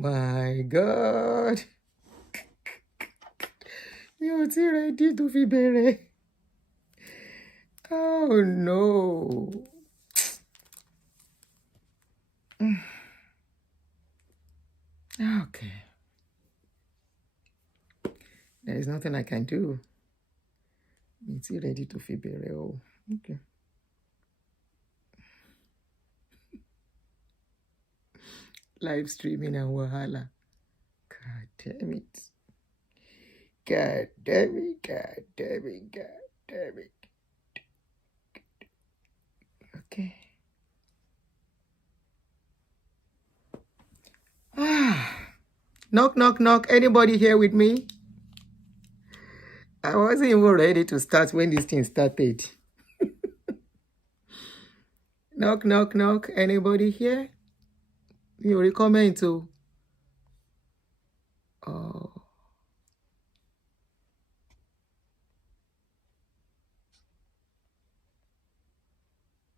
my God. You're ready to be buried. Oh no. Okay. There is nothing I can do. It's ready to be buried. Oh, okay. Live streaming and wahala. God damn it. God damn it. God damn it. God damn it. Okay. Knock, knock, knock. Anybody here with me? I wasn't even ready to start when this thing started. Knock, knock, knock. Anybody here? You will comment to. Oh.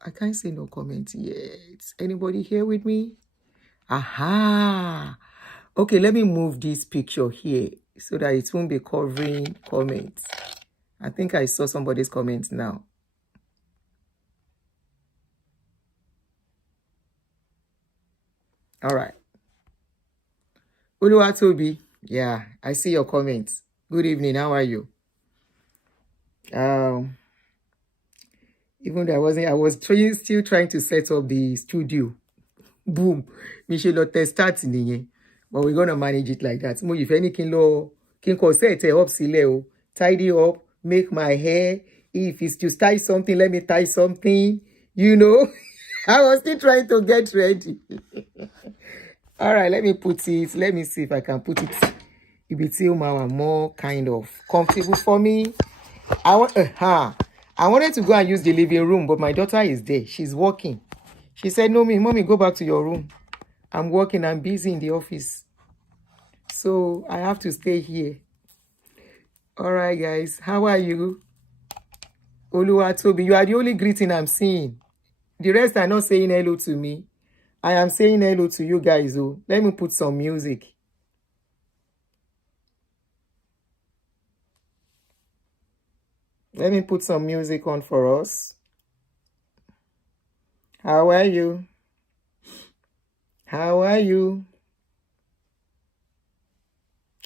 I can't see no comment yet. Anybody here with me? Aha. Okay, let me move this picture here so that it won't be covering comments. I think I saw somebody's comments now. All right. Uluwatobi, yeah, I see your comments. Good evening, how are you? Even though I was still trying to set up the studio. Boom. Michelle start but we're gonna manage it like that. If anything can set it up, tidy up, make my hair. If it's to tie something, let me tie something. You know, I was still trying to get ready. All right, let me put it. Let me see if I can put it. It be still more kind of comfortable for me. I wanted to go and use the living room, but my daughter is there. She's working. She said, no, mommy, go back to your room. I'm working. I'm busy in the office. So I have to stay here. All right, guys. How are you? Oluwatobi, you are the only greeting I'm seeing. The rest are not saying hello to me. I am saying hello to you guys. Oh, let me put some music. Let me put some music on for us. How are you? How are you?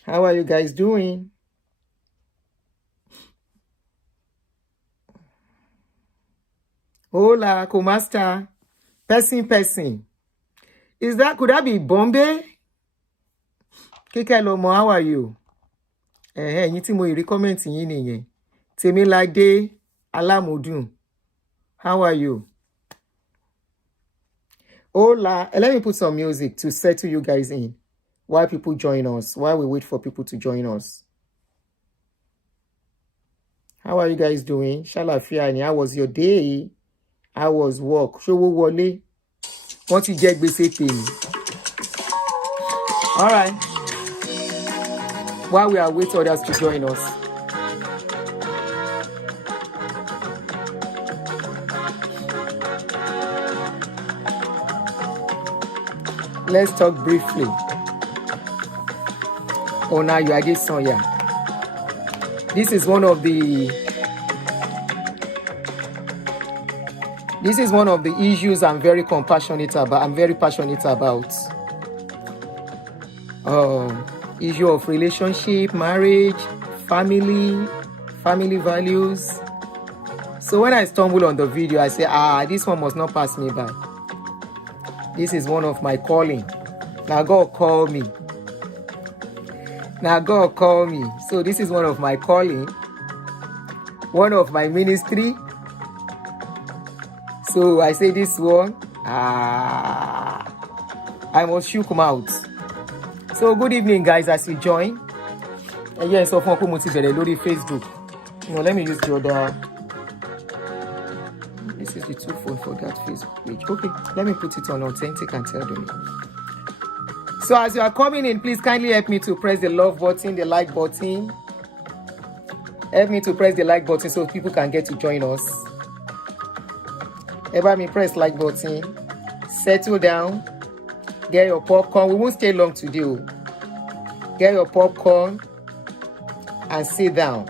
How are you guys doing? Hola, ¿cómo está? Person. Could that be Bombay? Kikelomo, how are you? You tí mo rí comment yín nìyẹn. Temilade Alamodun. How are you? Hola. Let me put some music to settle you guys in. While people join us. While we wait for people to join us. How are you guys doing? Shalafiani, how was your day? How was work? Showo wole. Want to get gbese tèmi. All right. While we are waiting for others to join us. Let's talk briefly. Oh, now you are Adesanya. This is one of the issues I'm very passionate about. Issue of relationship, marriage, family values. So when I stumble on the video, I say, this one must not pass me by. This is one of my calling. Now God call me. So this is one of my calling. One of my ministry. So I say this one. I must shook him out. So good evening, guys, as you join. Yes, so for Lori Facebook. Let me use the other. This is the two phone for that Facebook page. Okay, let me put it on authentic and tell them. So as you are coming in, please kindly help me to press the love button, the like button. Help me to press the like button so people can get to join us. Help me press like button. Settle down. Get your popcorn. We won't stay long today. Oh. Get your popcorn and sit down.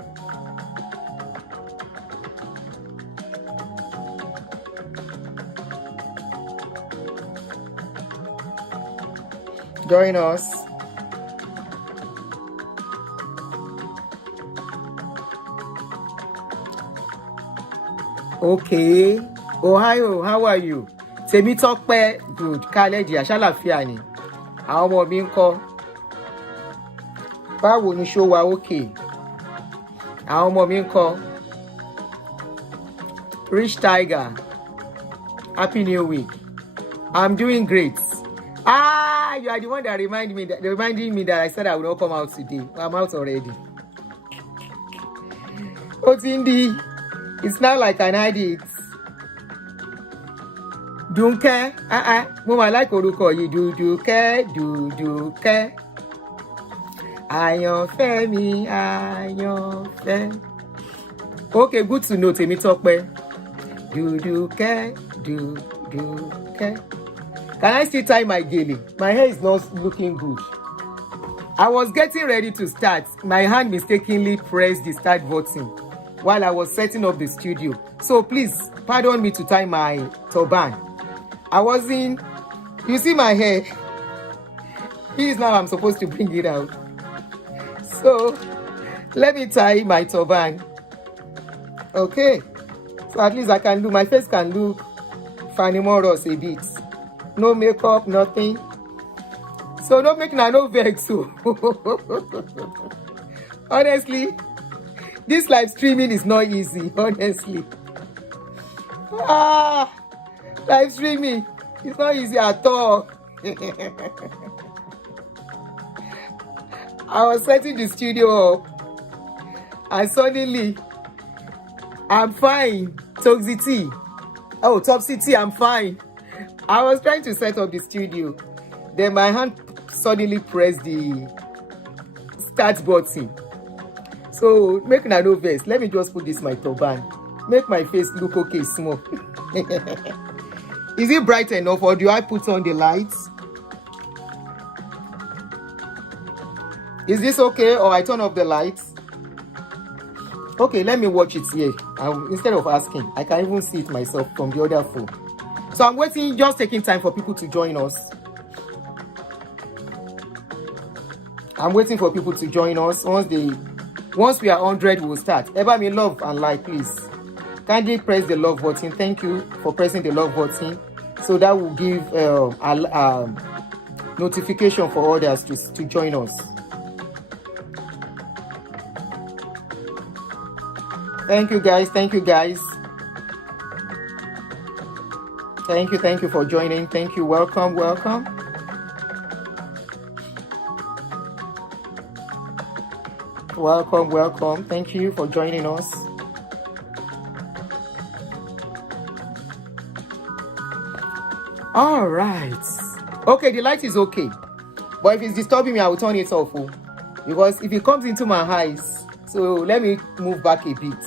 Join us. Okay. Ohio, how are you? Tèmi Tọ́pẹ́, good. Kálẹ́dì àṣàlàfíà ni. Àwọn ọmọ mi ńkọ́. Báwo ni ṣó wa okay? Àwọn ọmọ mi ńkọ́. Rich Tiger. Happy New Week. I'm doing great. You are the one that reminding me that I said I would not come out today. I'm out already. Otindi, it's not like an edit. Dunke, Mama like orúkọ yìí. Duduke. Àyànfẹ́ mi, àyànfẹ́. Okay, good to know. Tèmi Tọ́pẹ́. Duduke. Can I still tie my gele? My hair is not looking good. I was getting ready to start. My hand mistakenly pressed the start button while I was setting up the studio. So please, pardon me to tie my turban. You see my hair? This is now I'm supposed to bring it out. So, let me tie my turban. Okay. So at least my face can look fanimorous a bit. No makeup, nothing. So don't make no vex. Honestly, this live streaming is not easy, honestly. Live streaming is not easy at all. I was setting the studio up and suddenly I'm fine. Toxicity. Oh, Topsy, I'm fine. I was trying to set up the studio. Then my hand suddenly pressed the start button. So make no vex. Let me just put this my turban. Make my face look okay small. Is it bright enough or do I put on the lights? Is this okay or I turn off the lights? Okay, let me watch it here. Instead of asking, I can even see it myself from the other phone. So I'm waiting, just taking time for people to join us. I'm waiting for people to join us. Once we are 100, we'll start. Ever me love and like, please. Kindly press the love button. Thank you for pressing the love button. So that will give notification for others to join us. Thank you, guys. Thank you for joining. Thank you. Welcome. Welcome. Thank you for joining us. All right. Okay, the light is okay. But if it's disturbing me, I will turn it off. Because if it comes into my eyes, so let me move back a bit.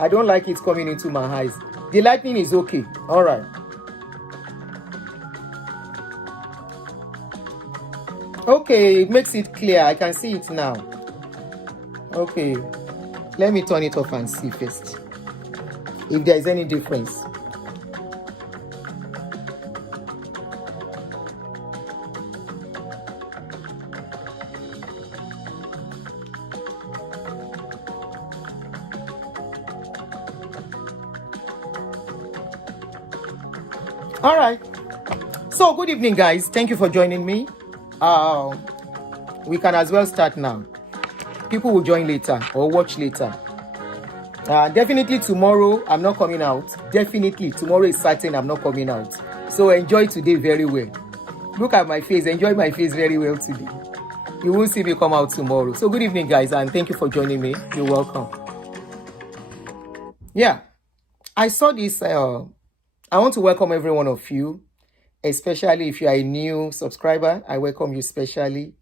I don't like it coming into my eyes. The lighting is okay. All right. Okay, it makes it clear. I can see it now. Okay. Let me turn it off and see first if there is any difference. All right. So good evening, guys. Thank you for joining me. We can as well start now. People will join later or watch later. Definitely tomorrow I'm not coming out. Definitely tomorrow is certain I'm not coming out. So enjoy today very well. Look at my face. Enjoy my face very well today. You won't see me come out tomorrow. So good evening, guys, and thank you for joining me. You're welcome. Yeah, I saw this. I want to welcome every one of you, especially if you are a new subscriber. I welcome you specially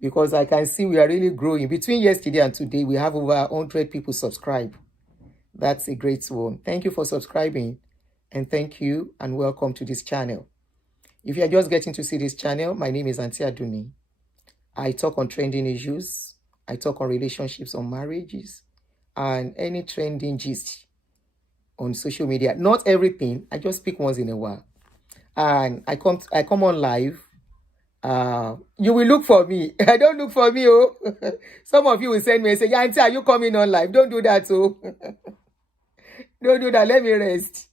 because I can see we are really growing. Between yesterday and today, we have over 100 people subscribe. That's a great one. Thank you for subscribing, and thank you and welcome to this channel. If you're just getting to see this channel, my name is Auntie Aduni. I talk on trending issues. I talk on relationships, on marriages, and any trending gist on social media. Not everything. I just speak once in a while. And I come on live. You will look for me. I don't look for me, oh. Some of you will send me and say, yeah, Auntie, are you coming on live? Don't do that, oh. Don't do that. Let me rest.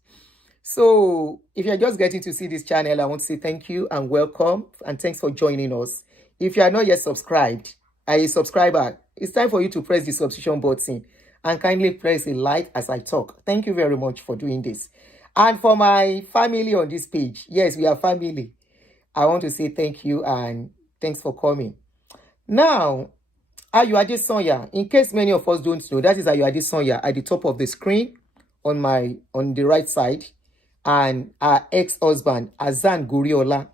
So if you're just getting to see this channel, I want to say thank you and welcome, and thanks for joining us. If you are not yet subscribed, a subscriber, it's time for you to press the subscription button and kindly press a like as I talk. Thank you very much for doing this. And for my family on this page, yes, we are family. I want to say thank you and thanks for coming. Now, Ayo Adesanya, in case many of us don't know, that is Ayo Adesanya at the top of the screen on the right side, and her ex-husband, Azan Goriola.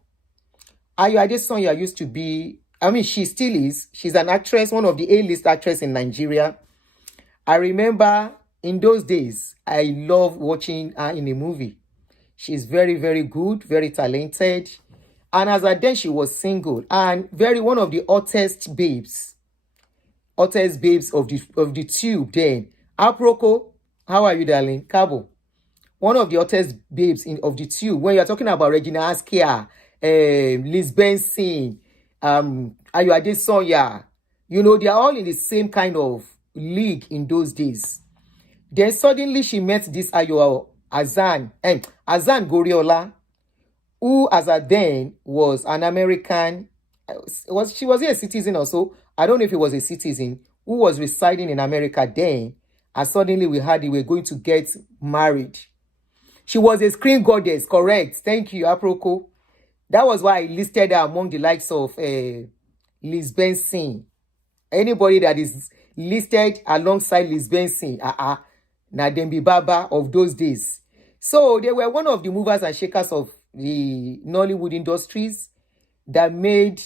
Ayo Adesanya used to be, she still is. She's an actress, one of the A-list actresses in Nigeria. I remember in those days, I love watching her in a movie. She's very, very good, very talented. And as at then, she was single and one of the hottest babes of the tube then. Aproko, how are you, darling? Cabo. One of the hottest babes of the tube. When you're talking about Regina Askia, Liz Benson, Ayo Adesanya, they are all in the same kind of league in those days. Then suddenly she met this Azan Goriola, who as at then was an American. She was a citizen also. I don't know if he was a citizen who was residing in America then. And suddenly we heard they were going to get married. She was a screen goddess, correct? Thank you, Aproko. That was why I listed her among the likes of Liz Benson. Anybody that is listed alongside Liz Benson, Nadembi Baba of those days. So they were one of the movers and shakers of the Nollywood industries that made,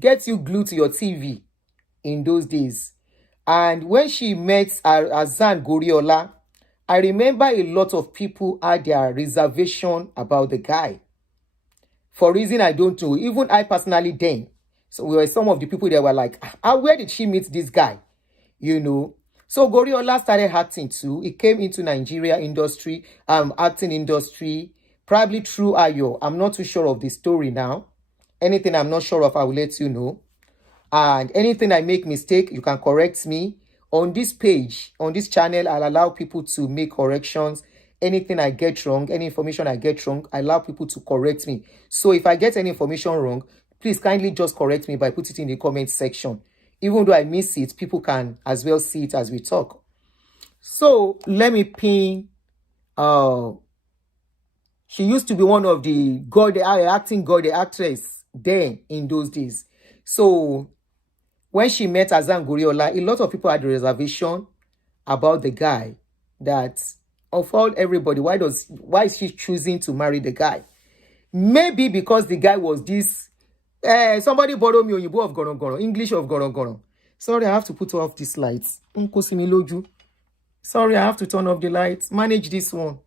get you glued to your TV in those days. And when she met Azan Goriola, I remember a lot of people had their reservation about the guy. For reason I don't know. Even I personally then. So we were some of the people that were like, where did she meet this guy? So Goriola started acting too. He came into Nigeria industry, acting industry, probably through Ayo. I'm not too sure of the story now. Anything I'm not sure of, I will let you know. And anything I make mistake, you can correct me. On this page, on this channel, I'll allow people to make corrections. Anything I get wrong, any information I get wrong, I allow people to correct me. So if I get any information wrong, please kindly just correct me by putting it in the comment section. Even though I miss it, people can as well see it as we talk. So let me pin. She used to be one of the actress then in those days. So when she met Azan Goriola, a lot of people had a reservation about the guy. That of all everybody, why is she choosing to marry the guy? Maybe because the guy was this. Somebody borrow me Oyibo of Gorogono, English of Gorogono. Sorry, I have to put off these lights. Sorry, I have to turn off the lights. Manage this one.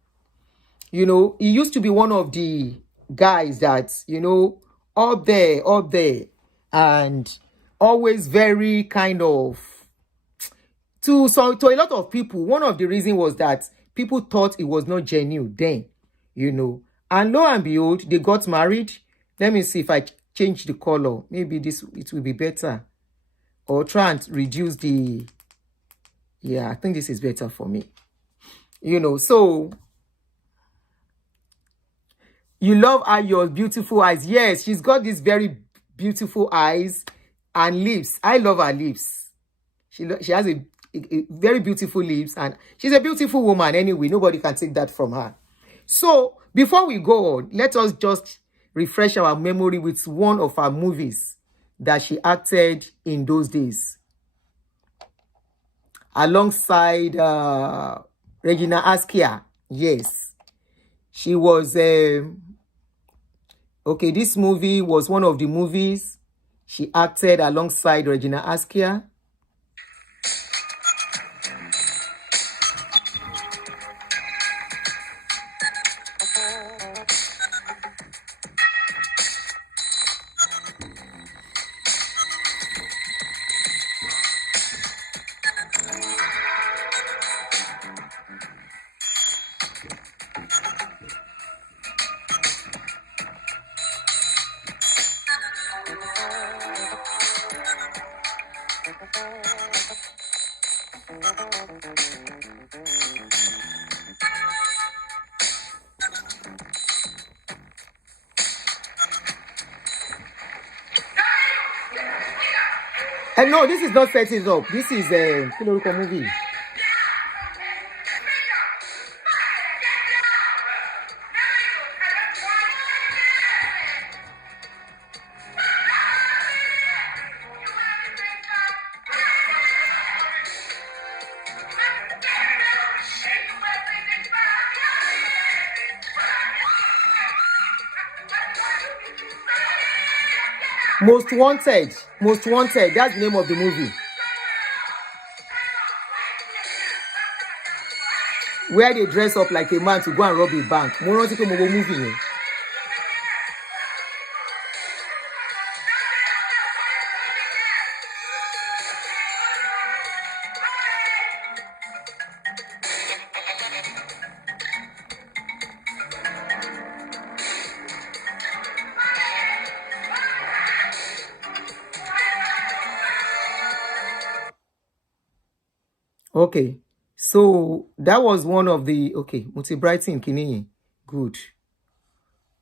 He used to be one of the guys that, up there, and always very kind of, to a lot of people, one of the reasons was that people thought it was not genuine then, and lo and behold, they got married. Let me see if I change the color. Maybe it will be better, or try and reduce the, yeah, I think this is better for me. So you love Ayo's beautiful eyes. Yes, she's got these very beautiful eyes and lips. I love her lips. She has a very beautiful lips, and she's a beautiful woman anyway. Nobody can take that from her. So before we go on, let us just refresh our memory with one of her movies that she acted in those days. Alongside Regina Askia. Yes. She was... okay, this movie was one of the movies she acted alongside Regina Askia. And no, this is not setting it up. This is a movie. Most Wanted. Most Wanted. That's the name of the movie. Where they dress up like a man to go and rob a bank. Mo rántí pé mo wo movie yẹn. Okay, so that was one of the Muti Brighton Kini. Good.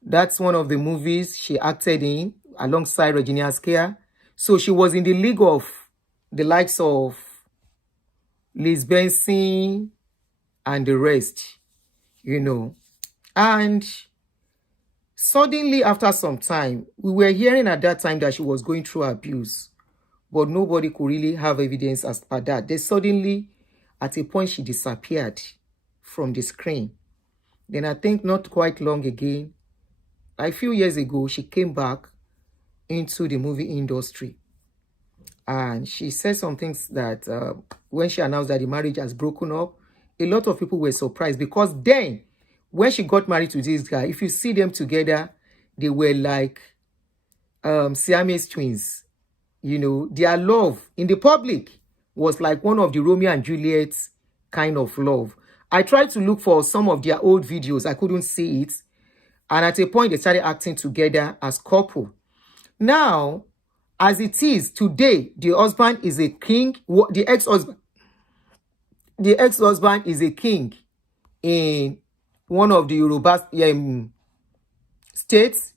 That's one of the movies she acted in alongside Regina Askia. So she was in the league of the likes of Liz Benson and the rest, you know. And suddenly, after some time, we were hearing at that time that she was going through abuse, but nobody could really have evidence as per that. Then suddenly, at a point, she disappeared from the screen. Then I think not quite long again, a few years ago, she came back into the movie industry. And she said some things that when she announced that the marriage has broken up, a lot of people were surprised because then, when she got married to this guy, if you see them together, they were like Siamese twins. You know, their love in the public was like one of the Romeo and Juliet kind of love. I tried to look for some of their old videos. I couldn't see it. And at a point, they started acting together as couple. Now, as it is today, the husband is a king. The ex-husband is a king in one of the Yoruba states.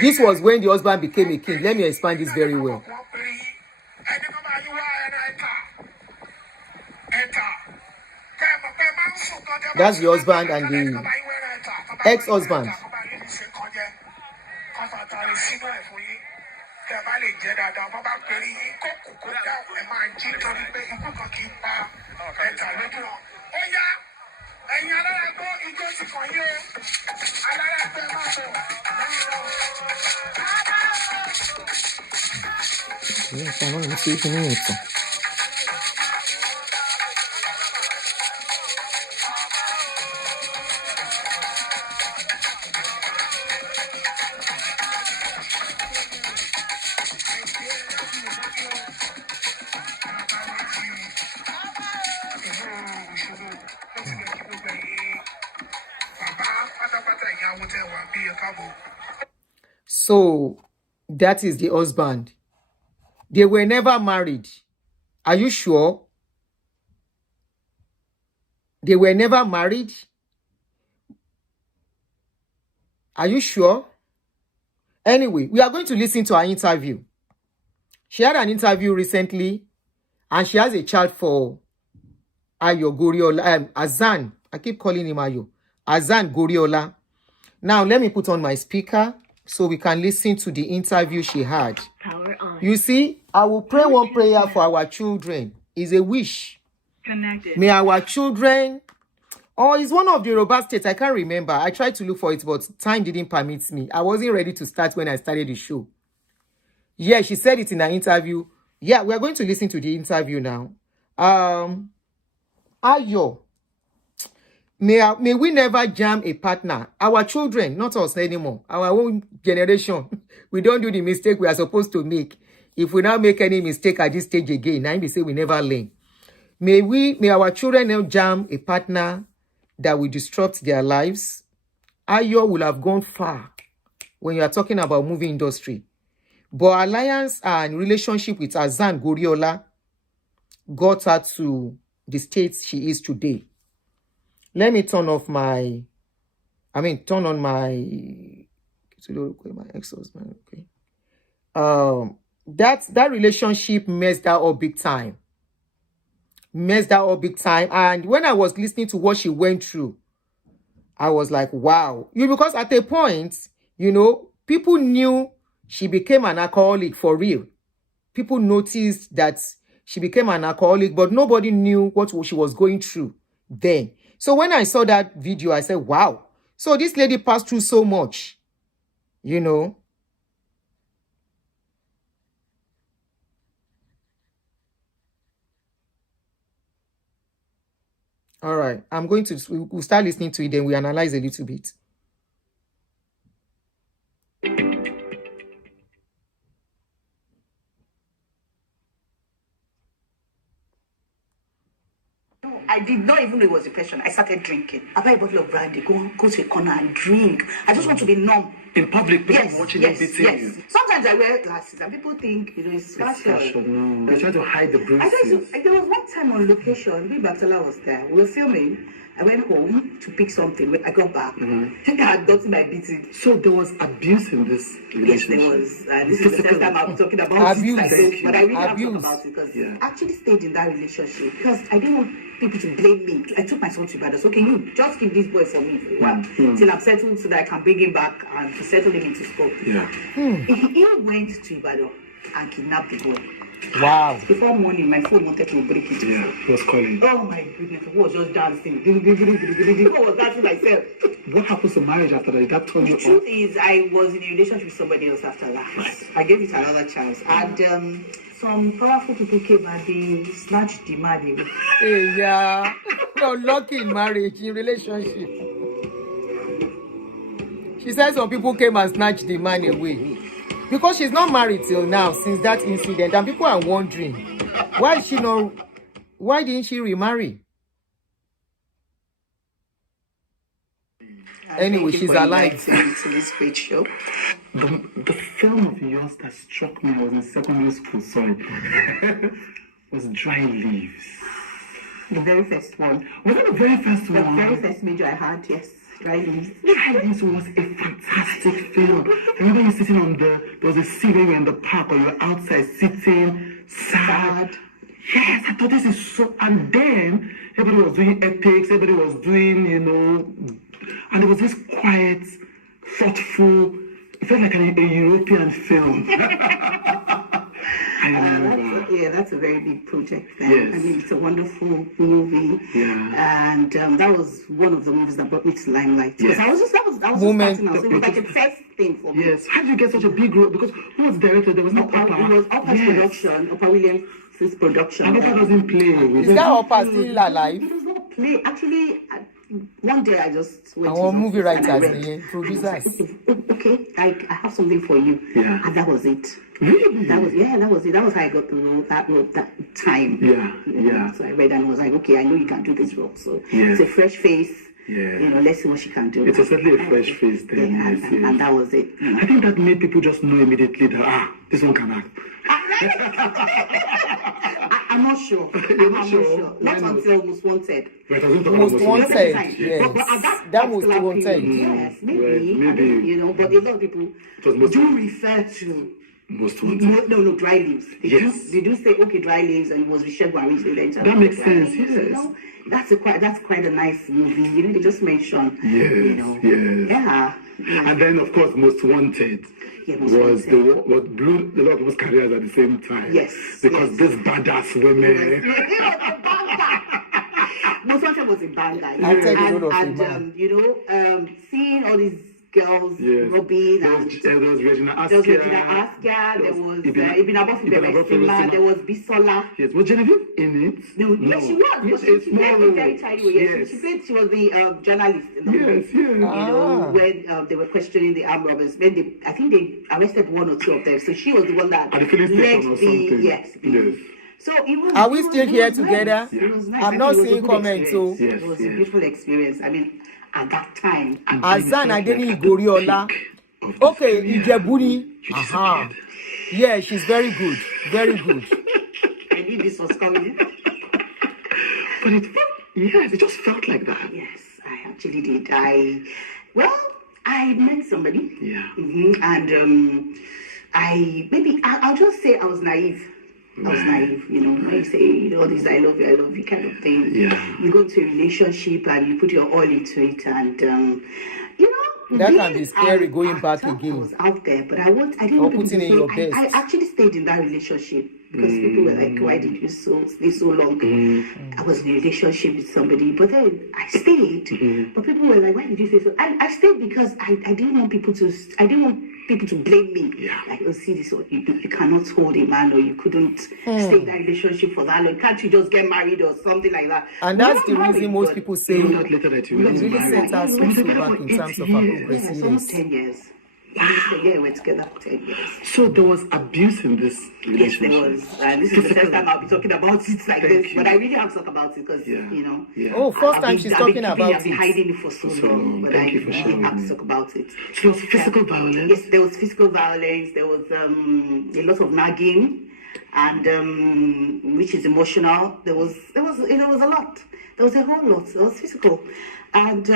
This was when the husband became a king. Let me expand this very well. That's the husband and the ex-husband. So that is the husband. They were never married. Are you sure? They were never married? Are you sure? Anyway, we are going to listen to her interview. She had an interview recently, and she has a child for Ayo Goriola, Azan. I keep calling him Ayo. Azan Goriola. Now, let me put on my speaker so we can listen to the interview she had. Power on. You see, I will pray one prayer for our children. It's a wish. Connected. May our children, or it's one of the Yoruba states, I can't remember. I tried to look for it, but time didn't permit me. I wasn't ready to start when I started the show. Yeah, she said it in her interview. Yeah, we're going to listen to the interview now. Ayo, may we never jam a partner. Our children, not us anymore. Our own generation. We don't do the mistake we are supposed to make. If we now make any mistake at this stage again, now we say we never learn. May our children not jam a partner that will disrupt their lives. Ayo will have gone far when you are talking about movie industry. But alliance and relationship with Azan Goriola got her to the state she is today. Let me turn on my ex-husband, okay. that relationship messed her up big time. Messed her up big time. And when I was listening to what she went through, I was like, wow. Because at a point, people knew she became an alcoholic for real. People noticed that she became an alcoholic, but nobody knew what she was going through then. So when I saw that video, I said, wow. So this lady passed through so much, All right. We'll start listening to it, then we analyze a little bit. I did not even know it was depression. I started drinking. I buy a bottle of brandy, go to a corner and drink. I just want to be numb. In public, people watching you beating you. Sometimes I wear glasses and people think it's fashion. No. They try to hide the bruises. There was one time on location, me Batala was there. We were filming. I went home to pick something. When I got back, I had gotten my beating. So there was abuse in this relationship? Yes, there was. This is the first time I'm talking about abuse. But I really have to talk about it because I actually stayed in that relationship because I didn't want people to blame me. I took myself to Ibadan. So, okay, you just keep this boy for me for a while till I'm settled so that I can bring him back and to settle him into school. He went to Ibadan and kidnapped the boy. Wow. Before morning, my phone wanted to break it. Yeah, he was calling. Oh my goodness, I was just dancing. I was dancing myself. What happens to marriage after that? Did that turn you off? The truth is, I was in a relationship with somebody else after that. Right. I gave it another chance. And some powerful people came and they snatched the man away. Hey, yeah. No, lucky in marriage, in relationship. She said some people came and snatched the man away. Because she's not married till now, since that incident, and people are wondering, why didn't she remarry? Anyway, she's alive. To this great show. The film of yours that struck me, I was in secondary school, sorry, was Dry Leaves. The very first one. Was that the very first one? The very first major I had, yes. Dry Leaves. Dry Leaves was a fantastic film. I remember you sitting there was a scene where you were in the park or you were outside sitting, sad. Yes, I thought this is so, and then everybody was doing epics, everybody was doing, and it was this quiet, thoughtful, it felt like a European film. That's a very big project. Yes. I mean, it's a wonderful movie. Yeah. And that was one of the movies that brought me to limelight. Yes. I was just starting out. So it was like a first thing for me. Yes. How did you get such a big role? Because who was directed? There was no Opa. It was Opa's production, Opa Williams' production. And Opa doesn't play. Is that Opa still alive? He does not play. Actually, one day I just went to movie writers, producers. Okay, I have something for you. Yeah. And that was it. Really? That was it. That was how I got the role that time. Yeah. So I read and was like, okay, I know you can do this role. So it's a fresh face. Yeah. Let's see what she can do. It's certainly a fresh face then. And that was it. I think that made people just know immediately that this one can act. I'm not sure. You're not sure? Not until Most Wanted. Most Wanted, yes. That was Most Wanted. Yes, maybe. But a lot of people do refer to Most Wanted. No, Dry Leaves. They do say, okay, Dry Leaves, and it was Richard Guarin. That makes sense, yes. That's quite a nice movie. They just mentioned. Yes. Yeah. And then, of course, Most Wanted was what blew a lot of people's careers at the same time. Yes. Because this badass women. Most Wanted was a banger. And seeing all these girls, Robin, there was Regina Askia. There was Ibn Abba, there was Bisola. Yes, was Genevieve in it? No. Yes, she was. Yes, she was a very tiny way. Yes. She said she was the journalist. When they were questioning the armed robbers, I think they arrested one or two of them. So she was the one that led the yes. So are we still here together? Nice. It was nice. I'm not seeing comments. So it was a beautiful experience. I mean, at that time, Azan Adeni Igoriola. Okay, Ijebuni. Yeah, she's very good. Very good. I knew this was coming. But it just felt like that. Yes, I actually did. I met somebody. Yeah. And I'll just say I was naive. I was naive, when you say, all this I love you kind of thing. Yeah. You go into a relationship and you put your all into it, and that can be scary going back I again. was out there, but I didn't Or want people putting to in say, your best. I actually stayed in that relationship because people were like, why did you stay so long? I was in a relationship with somebody, but then I stayed. But people were like, why did you stay so? I stayed because I didn't want people to blame me. Yeah. Like, oh, see this, you cannot hold a man, or you couldn't stay in that relationship for that long. Can't you just get married or something like that? And We that's were the reason married, most but people say You know that later that you it really married. set us We were so together back for in 8 terms of years. yeah, it's progressiveness. almost 10 years. Yeah, we were together for 10 years. So there was abuse in this Yes, relationship. there was. And this is the first time I'll be talking about it like Thank this. you. But I really have to talk about it because, Yeah. Oh, first I've time been- she's I've talking been about I've been it. hiding it for so long. But Thank I you for really sharing have me. to talk about it. So there was physical violence. Yes, there was physical violence. There was a lot of nagging, and which is emotional. There was a lot. There was a whole lot. There was physical, and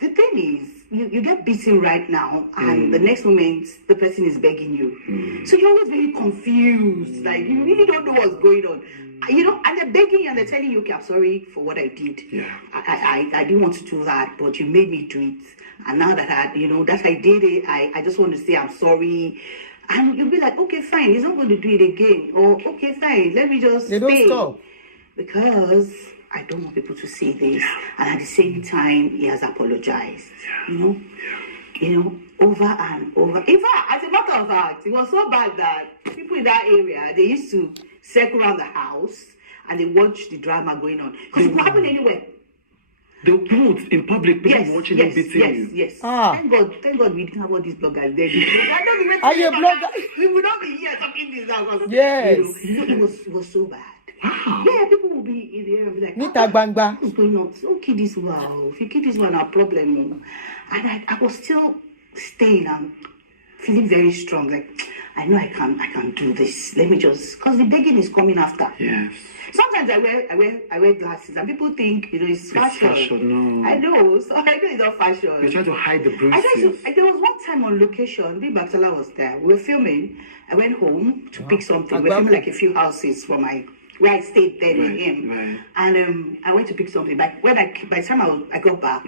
the thing is, you get beaten right now, and the next moment the person is begging you, so you're always very confused. Like, you really don't know what's going on. And they're begging you and they're telling you, okay, I'm sorry for what I did. Yeah. I didn't want to do that, but you made me do it. And now that I did it, I just want to say I'm sorry. And you'll be like, okay, fine, he's not going to do it again. Or, okay, fine, let me just They don't stay. stop. Because I don't want people to see this. And at the same time, he has apologized. Over and over. In fact, as a matter of fact, it was so bad that people in that area, they used to circle around the house and they watch the drama going on. Because it could happen anywhere. The people in public, people watching you beating you. Yes. Ah. Thank God we didn't have all these bloggers there. I don't even Are you a blogger? We would not be here talking this now. Yes. It was so bad. Wow. Yeah, people will be in the area and be like, Nita Bangba. what's going on? Don't kill this one. If you kill this one, our problem. And I was still staying and feeling very strong. Like, I know I can do this. Let me just, because the begging is coming after. Yes. Sometimes I wear glasses and people think it's fashion. fashion, no. I know, so I know it's not fashion. You're trying to hide the I tried bruises. there was one time on location, Big Batala was there. We were filming. I went home to pick something. We were filming like a few houses from where I stayed there with him. Right. And I went to pick something. But by the time I got back,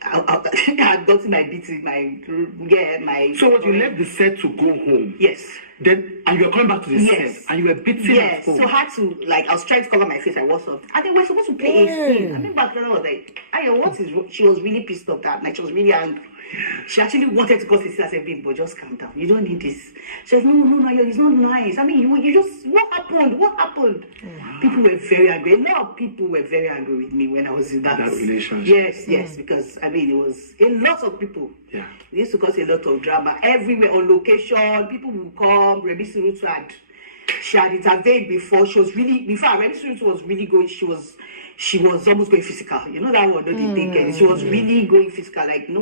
I had gotten my beating, my. So what, you left the set to go home? Yes. Then, and you were coming back to the Yes. set, and you were beating Yes, at home. so I had to, I was trying to cover my face. I was up. And they were supposed to play a scene. I mean, back then I was like, Ayo, what is wrong? She was really pissed off that night. She was really angry. She actually wanted to call Cecilia. I said, babe, but just calm down. You don't need this. She said, no, it's not nice. I mean, you just, what happened? People were very angry. A lot of people were very angry with me when I was in that relationship. Yes, because, I mean, it was a lot of people. Yeah. It used to cause a lot of drama everywhere on location. People would come. Remi Surutu she had intervened before. Remi Surutu was really going. She was almost going physical. You know that one, don't they think? She was really going physical. Like, no,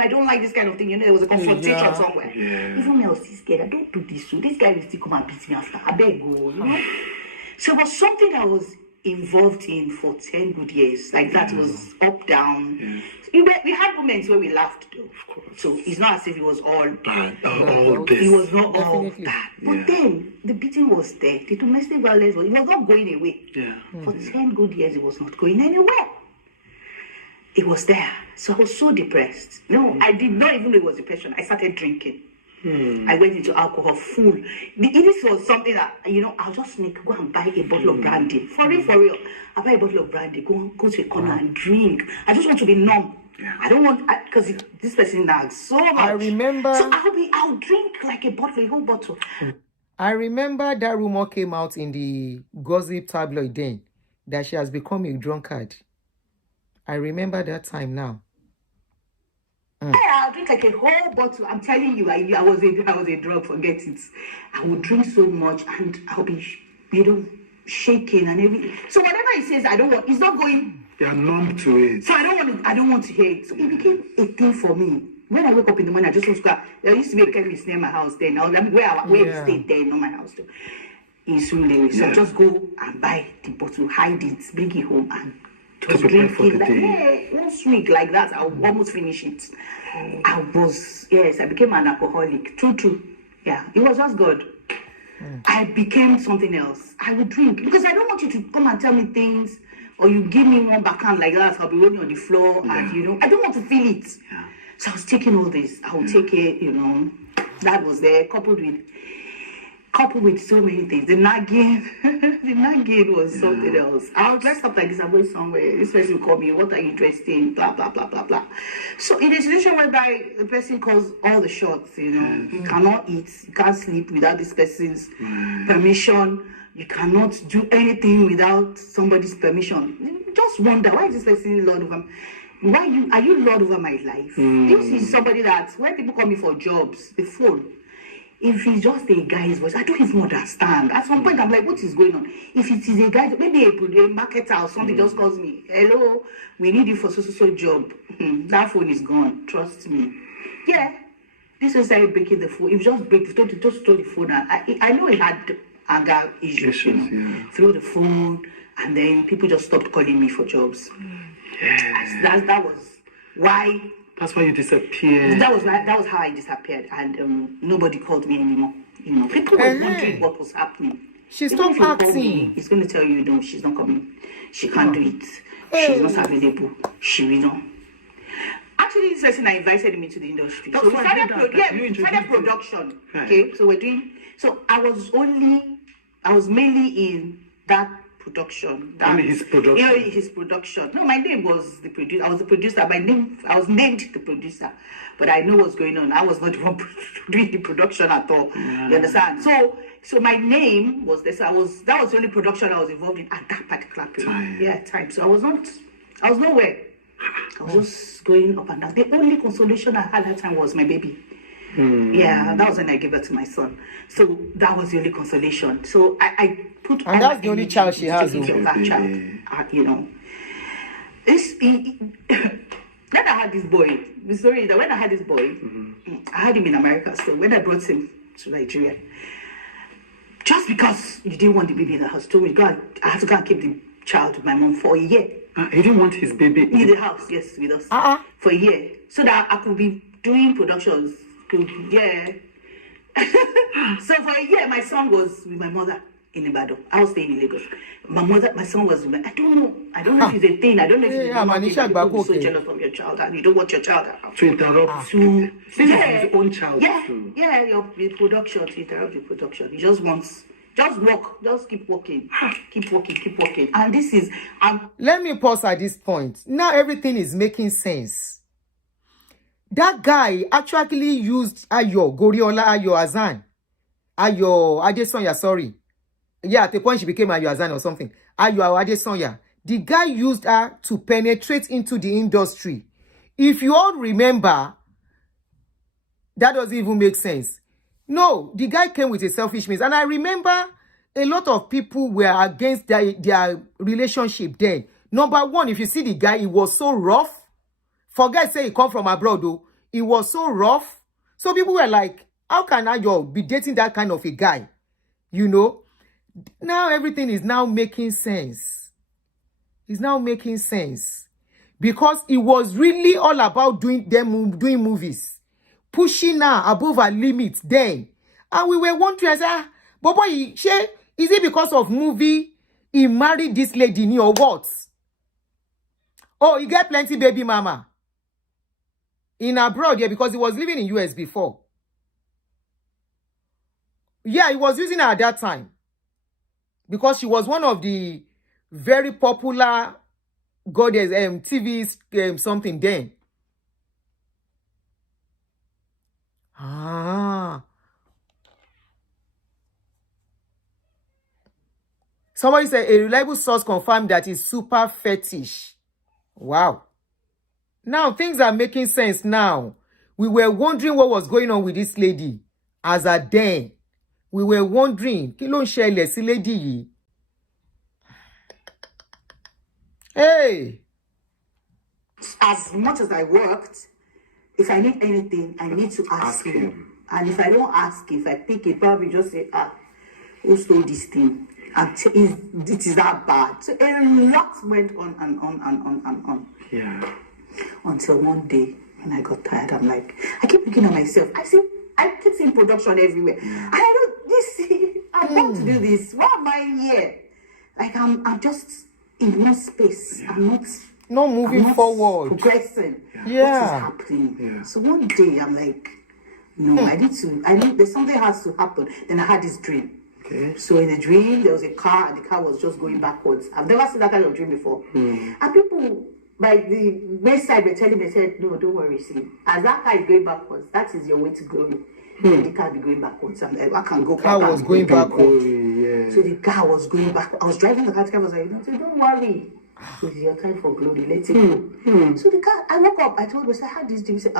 I don't like this kind of thing. You know, there was a confrontation somewhere. Yeah. Even when I was still scared, I don't do this. So this guy will still come and beat me after. I beg go, you know. So it was something I was involved in for 10 good years. Like that was up, down. Yeah. We had moments where we laughed though. Of course. So it's not as if it was all Bad. All this. it was not all Definitely. that. But Yeah. then the beating was there. The domestic violence it was not going away. Yeah. For 10 good years, it was not going anywhere. It was there. So I was so depressed. No, I did not even know it was depression. I started drinking. I went into alcohol full. This was something that, I'll just go and buy a bottle of brandy. For real. I'll buy a bottle of brandy, go to a corner and drink. I just want to be numb. Yeah. I don't want, because this person nags so much. I remember. So I'll drink like a whole bottle. I remember that rumor came out in the gossip tabloid then that she has become a drunkard. I remember that time now. Yeah, I'll drink like a whole bottle. I'm telling you, I was a drug, forget it. I would drink so much and I'll be, shaking and everything. So whatever he says, I don't want, it's not going. They are numb to it. So I don't want to hear it. So it became a thing for me. When I wake up in the morning, I just want to go. There used to be a chemist near my house then. Now where we stayed there, not my house too. In Swindon. So I just go and buy the bottle, hide it, bring it home and It was prepare for drinking. the Like, day. yeah, 1 week like that, I would almost finish it. I became an alcoholic. True. Yeah, it was just good. I became something else. I would drink because I don't want you to come and tell me things or you give me one backhand like that. I'll be rolling on the floor and I don't want to feel it. Yeah. So I was taking all this. I would take it, that was there, coupled with so many things. The nagging, the nagging was something else. I was dressed up like this, I'm going somewhere. This person will call me, what are you dressed in? Blah, blah, blah, blah, blah. So in a situation whereby the person calls all the shots, you cannot eat, you can't sleep without this person's permission. You cannot do anything without somebody's permission. You just wonder, why is this person Lord over? Are you Lord over my life? This is somebody that when people call me for jobs, the phone. If it's just a guy's voice, I don't even understand. At some point, I'm like, what is going on? If it is a guy, maybe a marketer or something just calls me, hello, we need you for so job. That phone is gone. Trust me. Yeah. This was started breaking the phone. It was just break. Just stole the phone. I know it had anger issues through the phone, and then people just stopped calling me for jobs. Yeah. That was why. That's why you disappeared. That was how I disappeared, and nobody called me anymore. People were wondering what was happening. She Even stopped if you call acting. me, it's going to tell you, no, she's not coming. She can't do it. She's not available. She will not. Actually, this person I invited me to the industry. That's So we why I started, did that. we started production. Right. Okay, so we're doing. So I was mainly in that production. His production. His production. No, my name was the producer. I was the producer. I was named the producer, but I know what's going on. I was not the one doing the production at all. You understand? So my name was this. That was the only production I was involved in at that particular period. Time. So I was nowhere. I was just going up and down. The only consolation I had that time was my baby. Yeah, that was when I gave birth to my son. So that was the only consolation. So I put And that's the only child she has. Taking care of that child. When I had this boy, the story is that when I had this boy, I had him in America. So when I brought him to Nigeria, just because you didn't want the baby in the house, told me, God, I have to go and keep the child with my mom for a year. He didn't want his baby In the house, yes, with us. For a year. So that I could be doing productions. Yeah. So for a year, my son was with my mother in Ibadan. I was staying in Lagos. My son was with my, I don't know if it's a thing. I don't know if it's a normal thing. People be so jealous of your child and you don't want your child around. to interrupt. Since it's his own child too. Yeah, your production, to interrupt your production. He just wants, just walk, just keep walking. Keep walking. And this is, Let me pause at this point. Now everything is making sense. That guy actually used Ayo, Goriola, Ayo Azan. Ayo Adesanya, sorry. Yeah, at the point she became Ayo Azan or something. Ayo Adesanya. The guy used her to penetrate into the industry. If you all remember, that doesn't even make sense. No, the guy came with a selfish means. And I remember a lot of people were against their relationship then. Number one, if you see the guy, he was so rough. Forget say he come from abroad though. He was so rough. So people were like, how can Ayo be dating that kind of a guy? Now everything is now making sense. It's now making sense. Because it was really all about doing movies. Pushing her above her limits then. And we were wondering, but boy, is it because of movie he married this lady or what? Oh, he get plenty baby mama. In abroad, yeah, because he was living in US before. Yeah, he was using her at that time. Because she was one of the very popular goddess TV something then. Somebody said a reliable source confirmed that it's super fetish. Wow. Now things are making sense now. We were wondering what was going on with this lady. As a then, we were wondering, kí ló ń ṣẹlẹ̀ sí lady yìí? Hey! As much as I worked, if I need anything, I need to ask him. And if I don't ask, if I pick it, probably just say, who stole this thing? It is that bad. So a lot went on and on and on and on. Yeah. Until one day, when I got tired, I'm like, I keep looking at myself. I keep seeing production everywhere. And I don't, I'm meant to do this. Why am I here? Like, I'm just in one space. Yeah. I'm not moving not forward. Progressing. Yeah. What is happening? Yeah. So one day, I'm like, no, I need there's something has to happen. Then I had this dream. Okay. So in the dream, there was a car, and the car was just going backwards. I've never seen that kind of dream before. And people, like the wayside, were telling me, said, no, don't worry, see, as that car is going backwards, that is your way to glory. The car be going backwards. I'm like, I can go. Car was going backwards. Yeah. So the car was going back. I was driving the car. The car was like, no, so don't worry. It's your time for glory. Let it go. So the car, I woke up. I told him, I had this dream. He said,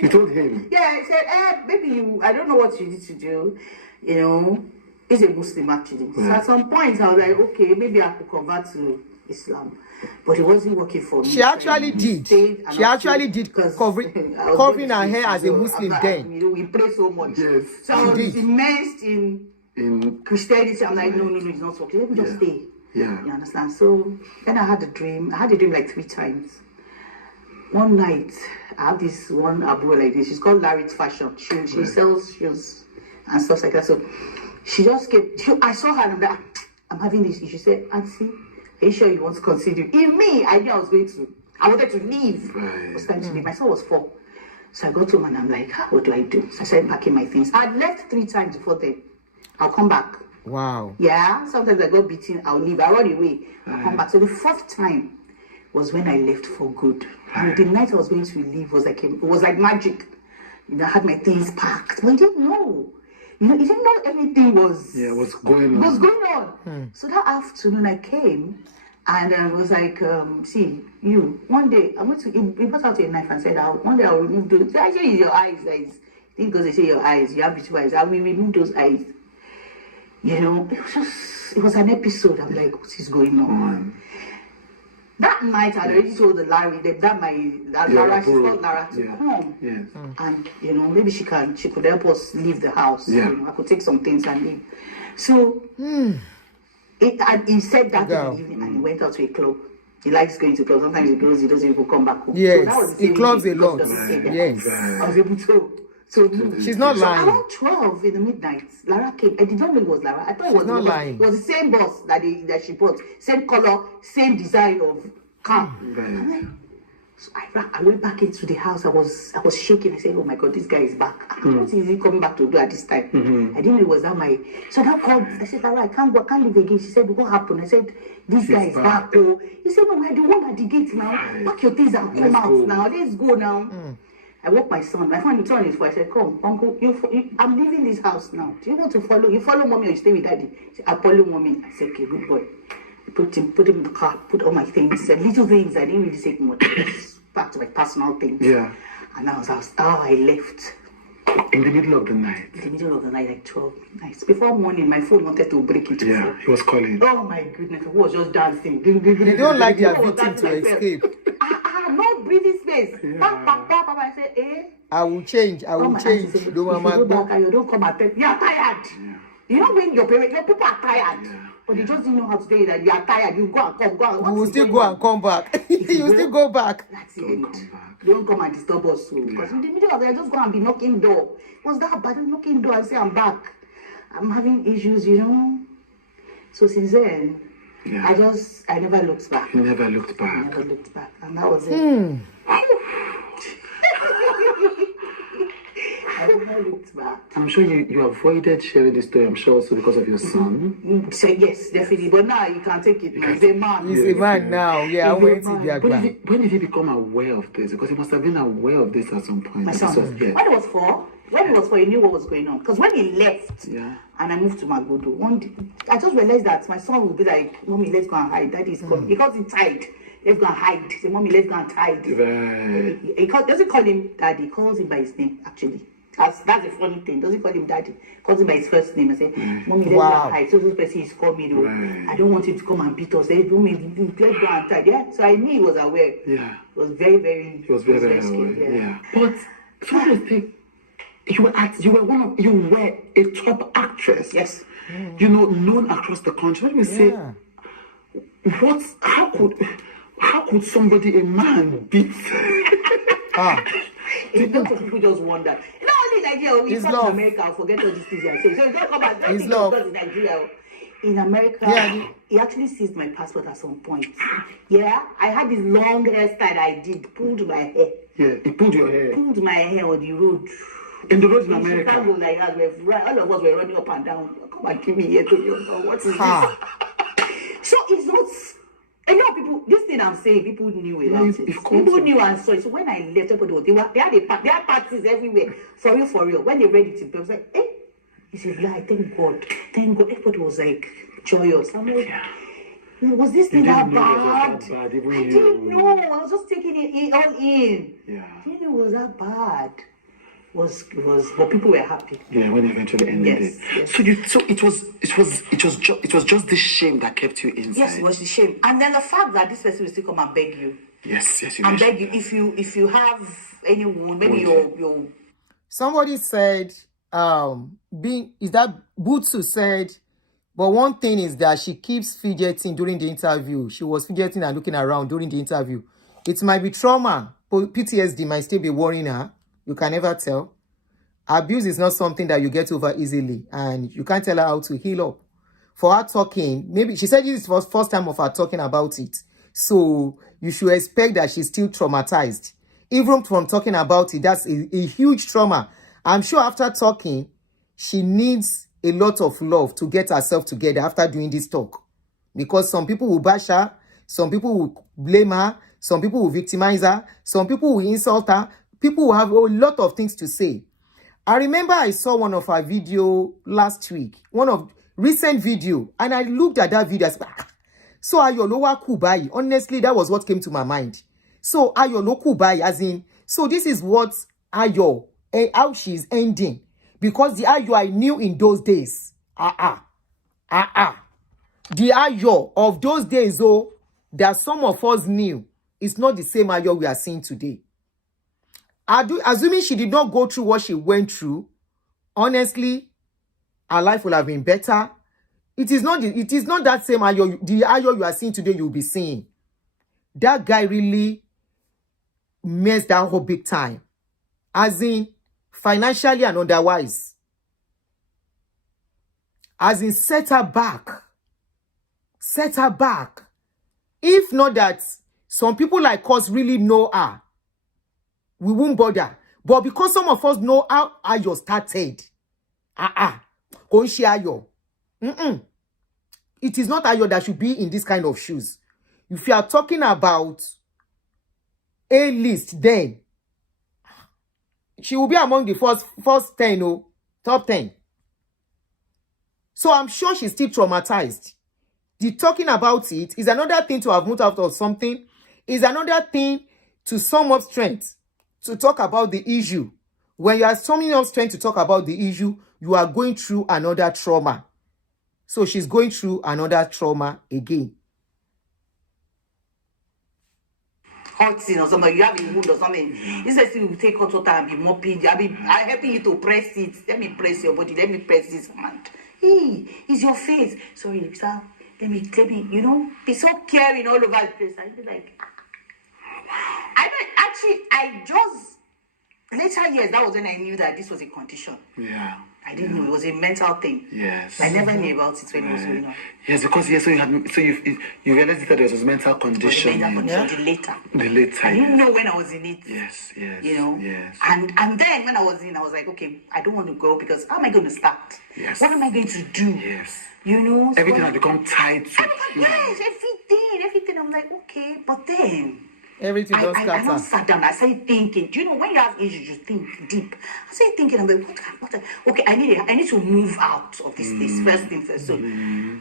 You told him? yeah, I said, maybe I don't know what you need to do. You know, he's a Muslim actually. So at some point, I was like, okay, maybe I could convert to Islam. But it wasn't working for me. She actually did. She actually did covering her hair as a Muslim then. You know, we pray so much. Yes. So I was immersed in Christianity. I'm like, no, it's not working. Let me just stay. Yeah. You understand? So then I had a dream. I had a dream like 3 times. One night, I have this one abu like this. She's called Larry's Fashion. She sells shoes and stuff like that. So she just came. I saw her and I'm like, I'm having this issue. She said, Auntie, are you sure you want to continue? In me, I knew I wanted to leave. It was time to leave. My son was 4. So I got home and I'm like, what do I do? So I started packing my things. I'd left 3 times before then. I'll come back. Wow. Yeah, sometimes I got beaten, I'll leave. I run away. I'll come back. So the 4th time was when I left for good. And the night I was going to leave was like it was like magic. You know, I had my things packed. But I didn't know. You know, you didn't know everything was what's going on. What's going on? So that afternoon I came and I was like, see, you, one day I'm going to he brought out a knife and said, one day I'll remove those. Actually, your eyes, guys. I think because they say your eyes, you have beautiful eyes. I will remove those eyes. You know, it was an episode. I'm like, what is going on? That night, I already told the Larry that Lara, she's called Lara to come. Yes. And, you know, maybe she could help us leave the house. Yeah. You know, I could take some things and leave. So, he said that in the evening and he went out to a club. He likes going to clubs. Sometimes he goes, he doesn't even come back home. Yes, so that was the he same clubs day a lot. Yes. I was able to move. She's not lying. Around 12 in the midnight, Lara came. I did not know it was Lara. I thought it was not lying. It was the same boss that she brought. Same color, same design of car. So I went back into the house. I was shaking. I said, oh my God, this guy is back. What is he coming back to do at this time? I didn't know it was that my... So I called. I said, Lara, I can't leave again. She said, what happened? I said, this guy is back. Oh. He said, no, we're the one at the gate now. Pack your things and come out now. Let's go now. I woke my son. My son is for. I said, come, uncle, I'm leaving this house now. Do you want to follow? You follow mommy or you stay with daddy? He said, I follow mommy. I said, okay, good boy. I put him in the car, put all my things, little things. I didn't really take much. Back to my personal things. Yeah. And I left. In the middle of the night. In the middle of the night, like 12 midnight. Before morning, my phone wanted to break into Yeah, he was calling. Oh my goodness, I was just dancing. They don't like their victim to escape. No breathing space. I said, I will change. Don't if you go back and you don't come and tell you are tired. Yeah. You know when your people are tired. Yeah. But they just didn't know how to tell you that you are tired. You go and come, go and you will still go and come back. You will still go back. That's it. Don't come and disturb us soon. Because in the middle of the night, just go and be knocking door. Was that bad? Knocking door and say I'm back. I'm having issues, you know. So since then, I never looked back. You never looked back. I never looked back. And that was it. I never looked back. I'm sure you avoided sharing this story, I'm sure also because of your son. So yes, definitely. But now you can't take it. He's a man. He's a man now. Yeah, when did he become aware of this? Because he must have been aware of this at some point. My son. When it was 4, he knew what was going on. Because when he left, and I moved to Magodo, one day, I just realized that my son would be like, Mommy, let's go and hide. Daddy is coming. Because he tied. Let's go and hide. Say, Mommy, let's go and hide. Right. He doesn't call him Daddy. He calls him by his name, actually. That's a funny thing. Doesn't call him Daddy. Calls him by his first name. I say, Mommy, let's go and hide. So this person is calling me. I don't want him to come and beat us. Let's go and hide. Yeah. So I knew he was aware. Yeah. He was very, very. He was very, very aware. Yeah. But so I think you were a top actress. Yes. You know, known across the country. Let me say, Yeah. how could somebody, a man, beat? Ah, A lot of people just wonder. Not only Nigeria, we It's come love. to America, I'll forget all these things I say. So you don't come back, don't It's think love. it's because in Nigeria. In America, Yeah, he actually seized my passport at some point. Yeah, I had this long hairstyle I did, pulled my hair. Yeah, he pulled your hair. Pulled my hair on the road. In the road in In America. Chicago, like that, all of us were running up and down. Come and give me here to you. What is ah. this? So it's not. A lot of people, this thing I'm saying, people knew about it. you've come People to- knew and saw it. So when I left, everybody was, they had parties everywhere. For real. When they read it, I was like, eh? He said, yeah, thank God. Thank God. Everybody was like joyous. I'm like, was this thing that didn't know it was bad? that bad, even I you. didn't know. I was just taking it all in. Yeah. I didn't know it was that bad. But people were happy. Yeah, when it eventually ended Yes, it. yes. So it was just this shame that kept you inside. Yes, it was a shame. And then the fact that this person will still come and beg you. Yes, you And mentioned beg you if you have any wound, maybe Wound. your Somebody said, Butsu said, but one thing is that she keeps fidgeting during the interview. She was fidgeting and looking around during the interview. It might be trauma. PTSD might still be worrying her. You can never tell. Abuse is not something that you get over easily, and you can't tell her how to heal up. For her talking, maybe she said this was first time of her talking about it. So you should expect that she's still traumatized. Even from talking about it, that's a huge trauma. I'm sure after talking, she needs a lot of love to get herself together after doing this talk. Because some people will bash her, some people will blame her, some people will victimize her, some people will insult her, people will have a lot of things to say. I remember I saw one of her video last week, one of recent video, and I looked at that video. I said, so Ayo lo wa kú báyìí. Honestly, that was what came to my mind. So Ayo lo kú báyìí, as in, so this is what Ayo, how she's ending. Because the Ayo I knew in those days, the Ayo of those days, though, that some of us knew, is not the same Ayo we are seeing today. Assuming she did not go through what she went through, honestly, her life will have been better. It is not that same Ayo, the Ayo you are seeing today, you'll be seeing. That guy really messed that whole big time. As in, financially and otherwise. As in, set her back. Set her back. If not that, some people like us really know her, we won't bother. But because some of us know how Ayo started, kò ń ṣe Ayo. It is not Ayo that should be in this kind of shoes. If you are talking about A-list, then she will be among the first 10, top 10. So I'm sure she's still traumatized. The talking about it is another thing to have moved out of something, is another thing to sum up strength, to talk about the issue. When you are summing up strength to talk about the issue, you are going through another trauma. So she's going through another trauma again. hurting or something, you have a wound or something. This person will take hot water and be mopping. I'm helping you to press it. Let me press your body. Let me press this hand. Hey, it's your face. Sorry, sir. Let me, be so caring all over the place. I be like, I just, later years, that was when I knew that this was a condition. Yeah. I didn't know it was a mental thing. Yes. I never knew about it when it was going on. Yes, because you realized that there was a mental condition. Mental condition later. The later. I didn't know when I was in it. Yes. Yes. And then when I was in, I was like, okay, I don't want to go because how am I going to start? Yes. What am I going to do? Yes. So Everything has become tied to. yes, everything. I'm like, okay, but then Everything does I now scatter. sat down. I started thinking. Do you know when you have issues, you think deep. I started thinking. I'm like, okay, I need to move out of this place. First thing first. So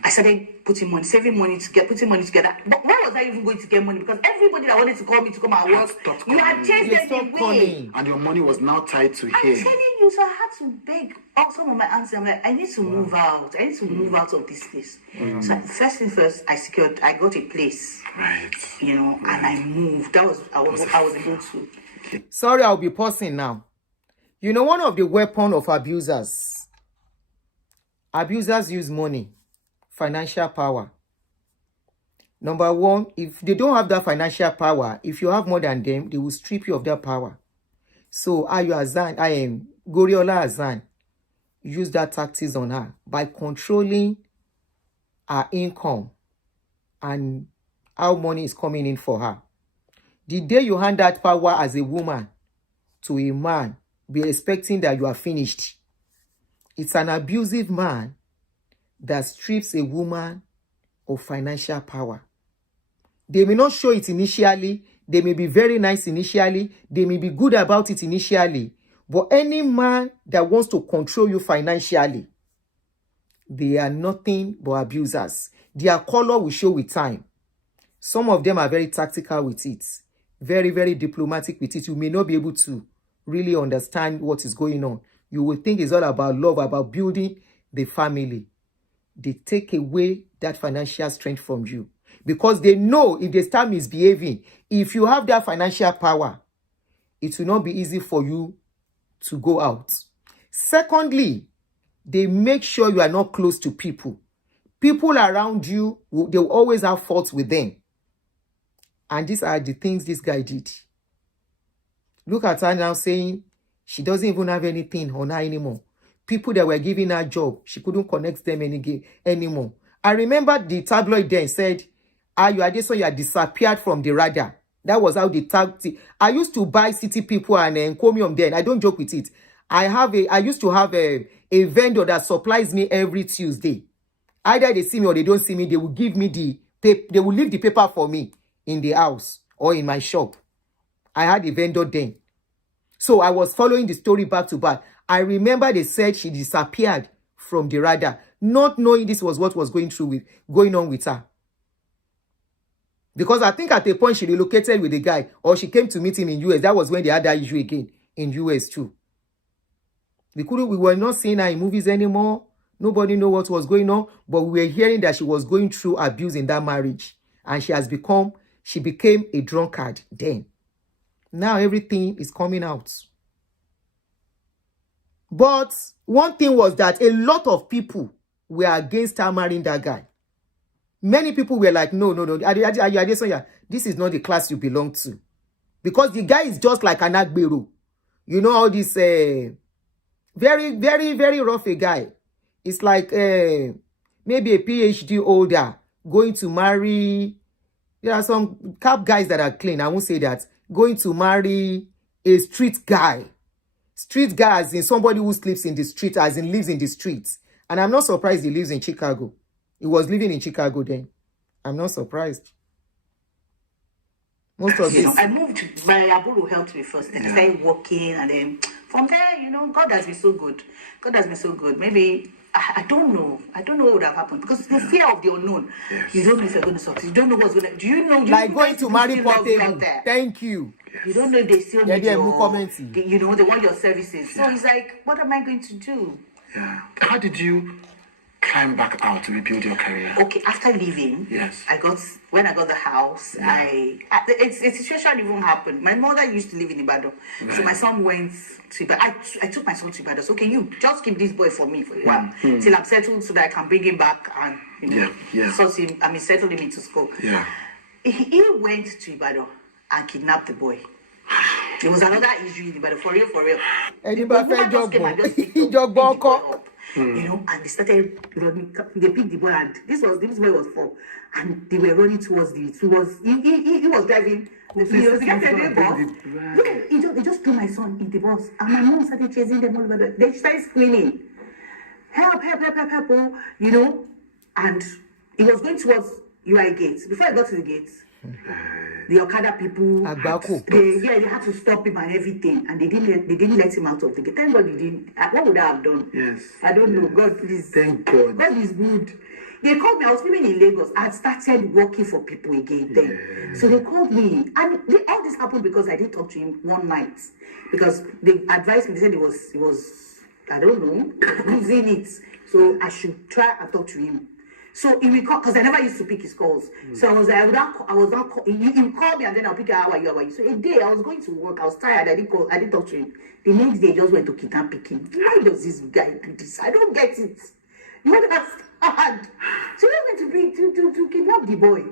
I started putting money, saving money putting money together. But where was I even going to get money? Because everybody that wanted to call me to come and work, you had chased They them stopped away. calling. And your money was now tied to I'm here. telling you, so I had to beg some of my aunts. I'm like, I need to move out. I need to move out of this place. So first thing first, I got a place. Right. And I moved. I was able to. Sorry, I'll be pausing now. You know, one of the weapons of abusers use money, financial power. Number one, if they don't have that financial power, if you have more than them, they will strip you of that power. So Goriola Azan used that tactics on her by controlling her income and how money is coming in for her. The day you hand that power as a woman to a man, be expecting that you are finished. It's an abusive man that strips a woman of financial power. They may not show it initially. They may be very nice initially. They may be good about it initially. But any man that wants to control you financially, they are nothing but abusers. Their color will show with time. Some of them are very tactical with it. Very, very diplomatic with it. You may not be able to really understand what is going on. You will think it's all about love, about building the family. They take away that financial strength from you. Because they know if they start misbehaving, if you have that financial power, it will not be easy for you to go out. Secondly, they make sure you are not close to people. People around you, they will always have faults with them. And these are the things this guy did. Look at her now saying she doesn't even have anything on her anymore. People that were giving her job, she couldn't connect them anymore. I remember the tabloid then said, Adesanya disappeared from the radar. That was how they tagged it. I used to buy city people and encomium then. I don't joke with it. I used to have a vendor that supplies me every Tuesday. Either they see me or they don't see me, they will give me the paper. They will leave the paper for me in the house or in my shop. I had a vendor then. So I was following the story back to back. I remember they said she disappeared from the radar, not knowing this was what was going on with her. Because I think at a point she relocated with the guy or she came to meet him in US. That was when they had that issue again in US too. We were not seeing her in movies anymore. Nobody knew what was going on. But we were hearing that she was going through abuse in that marriage. And she became a drunkard then. Now everything is coming out. But one thing was that a lot of people were against her marrying that guy. Many people were like, no, Adesanya, this is not the class you belong to. Because the guy is just like an Agbero. You know, all this very, very, very rough a guy. It's like maybe a PhD holder going to marry. There are some cap guys that are clean. I won't say that. Going to marry a street guy. Street guy as in somebody who sleeps in the street, as in lives in the streets. And I'm not surprised he lives in Chicago. He was living in Chicago then. I'm not surprised. Most of this. I moved, my Abulu helped me first. And I started working. And then from there, God has been so good. God has been so good. Maybe, I don't know. I don't know what would have happened. Because the fear of the unknown. Yes. You don't know if you're going to succeed. You don't know what's going to... Do you know... Like going to marry Portable. Thank you. Yes. You don't know if they still need they want your services. So it's like, what am I going to do? Yeah. How did you climb back out to rebuild your career? Okay, after leaving, yes, when I got the house, a situation even happened. My mother used to live in Ibadan, so my son went to Ibadan. I took my son to Ibadan. So, can you just keep this boy for me for a while till I'm settled, so that I can bring him back and settle him into school. Yeah, he went to Ibadan and kidnapped the boy. There was another issue in Ibadan, for real. The woman just came and just picked the boy up. And they started running. They picked the boy, and this boy was 4, and they were running towards he was driving. The guy said, "Look, he just threw my son in the bus," and my mom started chasing them all over. They started screaming, "Help! And he was going towards UI gates. Before I got to the gates, the Okada people, they had to stop him and everything, and they didn't let him out of the gate. Thank God he didn't. What would I have done? Yes, I don't know. God, please, thank God. God is good. They called me. I was living in Lagos. I had started working for people again then. So they called me, and all this happened because I didn't talk to him one night, because they advised me. They said it was I don't know, losing it. So I should try and talk to him. So he will call, because I never used to pick his calls. So I was like, I was not call, he called me and then I'll pick, how are you, how are you? So a day I was going to work, I was tired, I didn't talk to him. The next day he just went to kidnap picking. Why does this guy do this? I don't get it. You understand? So he went to bring to kidnap the boy.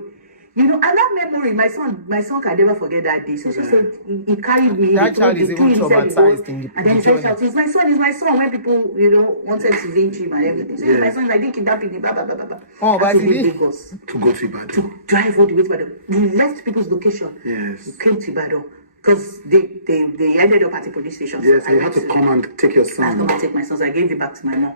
You know, and that memory, my son can never forget that day. So she said he carried me. That child is even traumatized in the and then he journey. said, it's my son. When people, you know, wanted to lynch him and everything. So my son, I didn't kidnap him, blah, blah, blah, blah, blah. Oh, but he Lagos. To go to Ibadan. To drive all the way to Ibadan. We left people's location. Yes. We came to Ibadan. Because they ended up at the police station. Yes, so you had to come and take your I son. come and take my son. So I gave it back to my mom.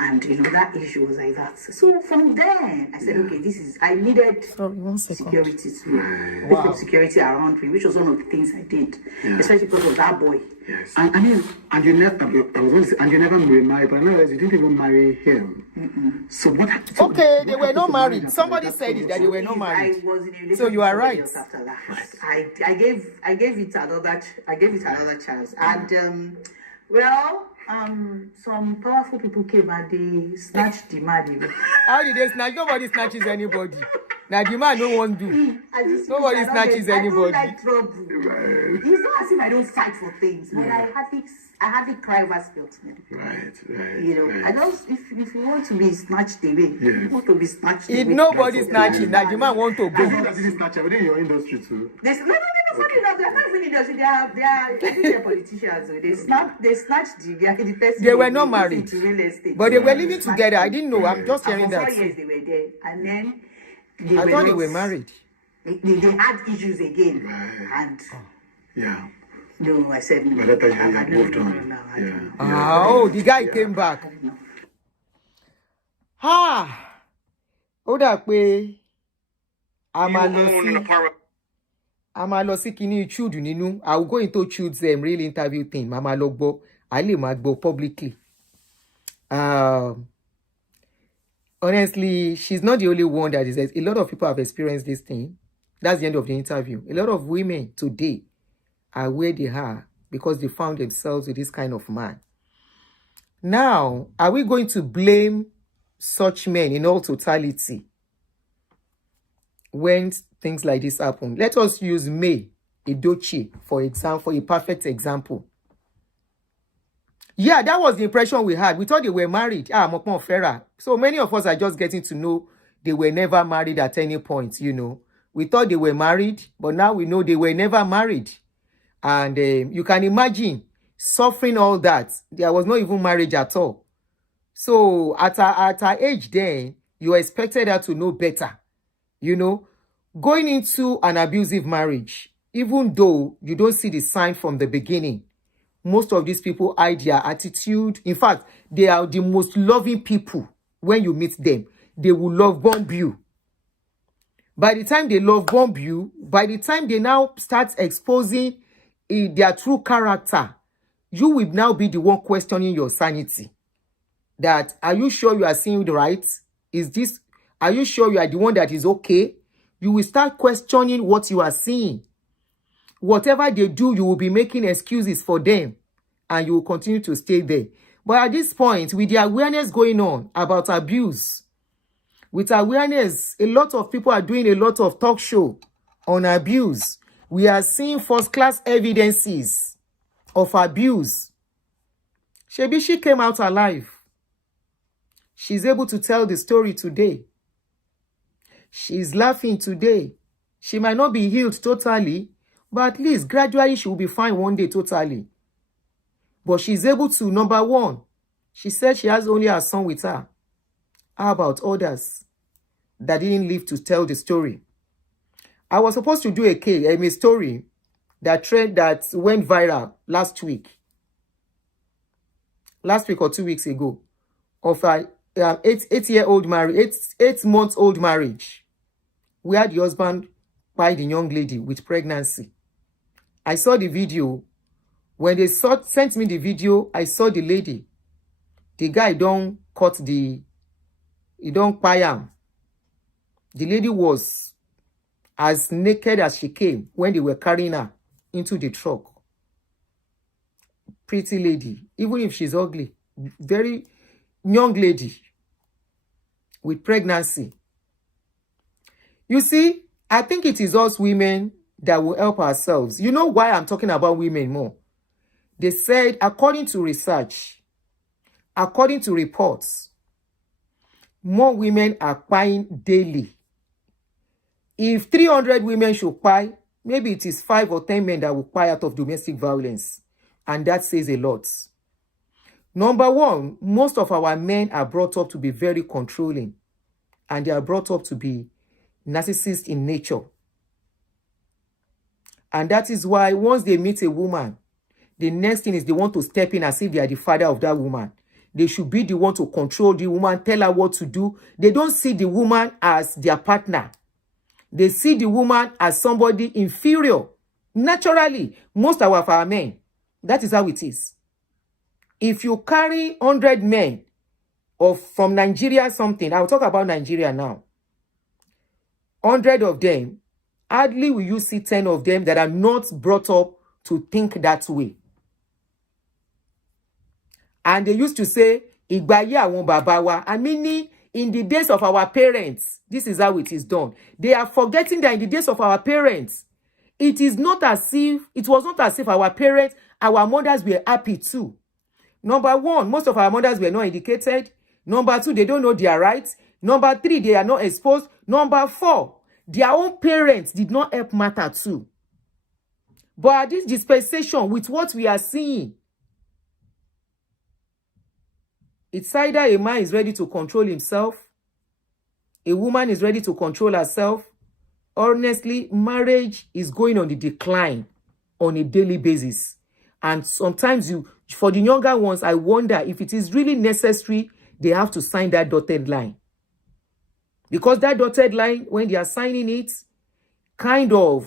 And, you know, that issue was like that. So from there, I said, okay, I needed Sorry, 1 second. security too. Wow. Security around me, which was one of the things I did. Especially because of that boy. Yes. And you never, I was going to say, and you never remarried, but I realized you didn't even marry him. So what happened? Okay, they were not married. Somebody said it that they were not married. I was in a relationship So you are with right. somebody else after that. I gave it another chance. And some powerful people came and they snatched the man. How did they snatch? Nobody snatches anybody. Now the man no one do. Nobody snatches anybody. I don't like trouble. It's not as if I don't fight for things, but I hardly cry over spilled milk. Right. You know, I don't. If you want to be snatched away, you want to be snatched away. If nobody snatching, now the man want to go. That didn't snatch within your industry too. There's no. Funny enough, they're not even industry. They're politicians. So they snatched the guy, the person. They were not married, into real estate. but they were living together. I didn't know. I'm just hearing And for that. 4 years they were there, and then I thought they were married. They had issues again, and Yeah. no, I said no. By that time you had moved on. Yeah. Oh, the guy came back. Ó dà pé a máa lọ sí kíní Chude nínú. I will go into Chude's real interview thing. Màá máa lọ gbọ́. I lè máa gbọ́ publicly. Honestly, she's not the only one that is. A lot of people have experienced this thing. That's the end of the interview. A lot of women today are where they are because they found themselves with this kind of man. Now, are we going to blame such men in all totality when things like this happen? Let us use May Edochie, for example, a perfect example. Yeah, that was the impression we had. We thought they were married. Mokpon Fera. So many of us are just getting to know they were never married at any point, you know. We thought they were married, but now we know they were never married. And you can imagine suffering all that. There was not even marriage at all. So at her age then, you expected her to know better. You know, going into an abusive marriage, even though you don't see the sign from the beginning, most of these people hide their attitude. In fact, they are the most loving people. When you meet them, they will love bomb you. By the time they love bomb you, by the time they now start exposing their true character, you will now be the one questioning your sanity. That, are you sure you are seeing the right? Are you sure you are the one that is okay? You will start questioning what you are seeing. Whatever they do, you will be making excuses for them. And you will continue to stay there. But at this point, with the awareness going on about abuse, with awareness, a lot of people are doing a lot of talk show on abuse. We are seeing first-class evidences of abuse. Shebi, she came out alive. She's able to tell the story today. She's laughing today. She might not be healed totally, but at least gradually she will be fine one day totally. But she's able to, number one, she said she has only her son with her. How about others that didn't live to tell the story? I was supposed to do a story that went viral last week or 2 weeks ago, of a 8-month-old marriage where the husband by the young lady with pregnancy. I saw the video. When they sent me the video, I saw the lady. The guy don't buy him. The lady was as naked as she came when they were carrying her into the truck. Pretty lady, even if she's ugly, very young lady with pregnancy. You see, I think it is us women that will help ourselves. You know why I'm talking about women more? They said, according to research, according to reports, more women are buying daily. If 300 women should buy, maybe it is 5 or 10 men that will buy out of domestic violence. And that says a lot. Number one, most of our men are brought up to be very controlling. And they are brought up to be narcissists in nature. And that is why once they meet a woman, the next thing is they want to step in as if they are the father of that woman. They should be the one to control the woman, tell her what to do. They don't see the woman as their partner. They see the woman as somebody inferior. Naturally, most of our men, that is how it is. If you carry 100 men from Nigeria something, I'll talk about Nigeria now. 100 of them, hardly will you see 10 of them that are not brought up to think that way. And they used to say, Igbaye awon baba wa. I mean, in the days of our parents, this is how it is done. They are forgetting that in the days of our parents, it was not as if our parents, our mothers were happy too. Number one, most of our mothers were not educated. Number two, they don't know their rights. Number three, they are not exposed. Number four, their own parents did not help matter too. But at this dispensation, with what we are seeing, it's either a man is ready to control himself, a woman is ready to control herself. Honestly, marriage is going on the decline on a daily basis. And sometimes for the younger ones, I wonder if it is really necessary they have to sign that dotted line. Because that dotted line, when they are signing it, I don't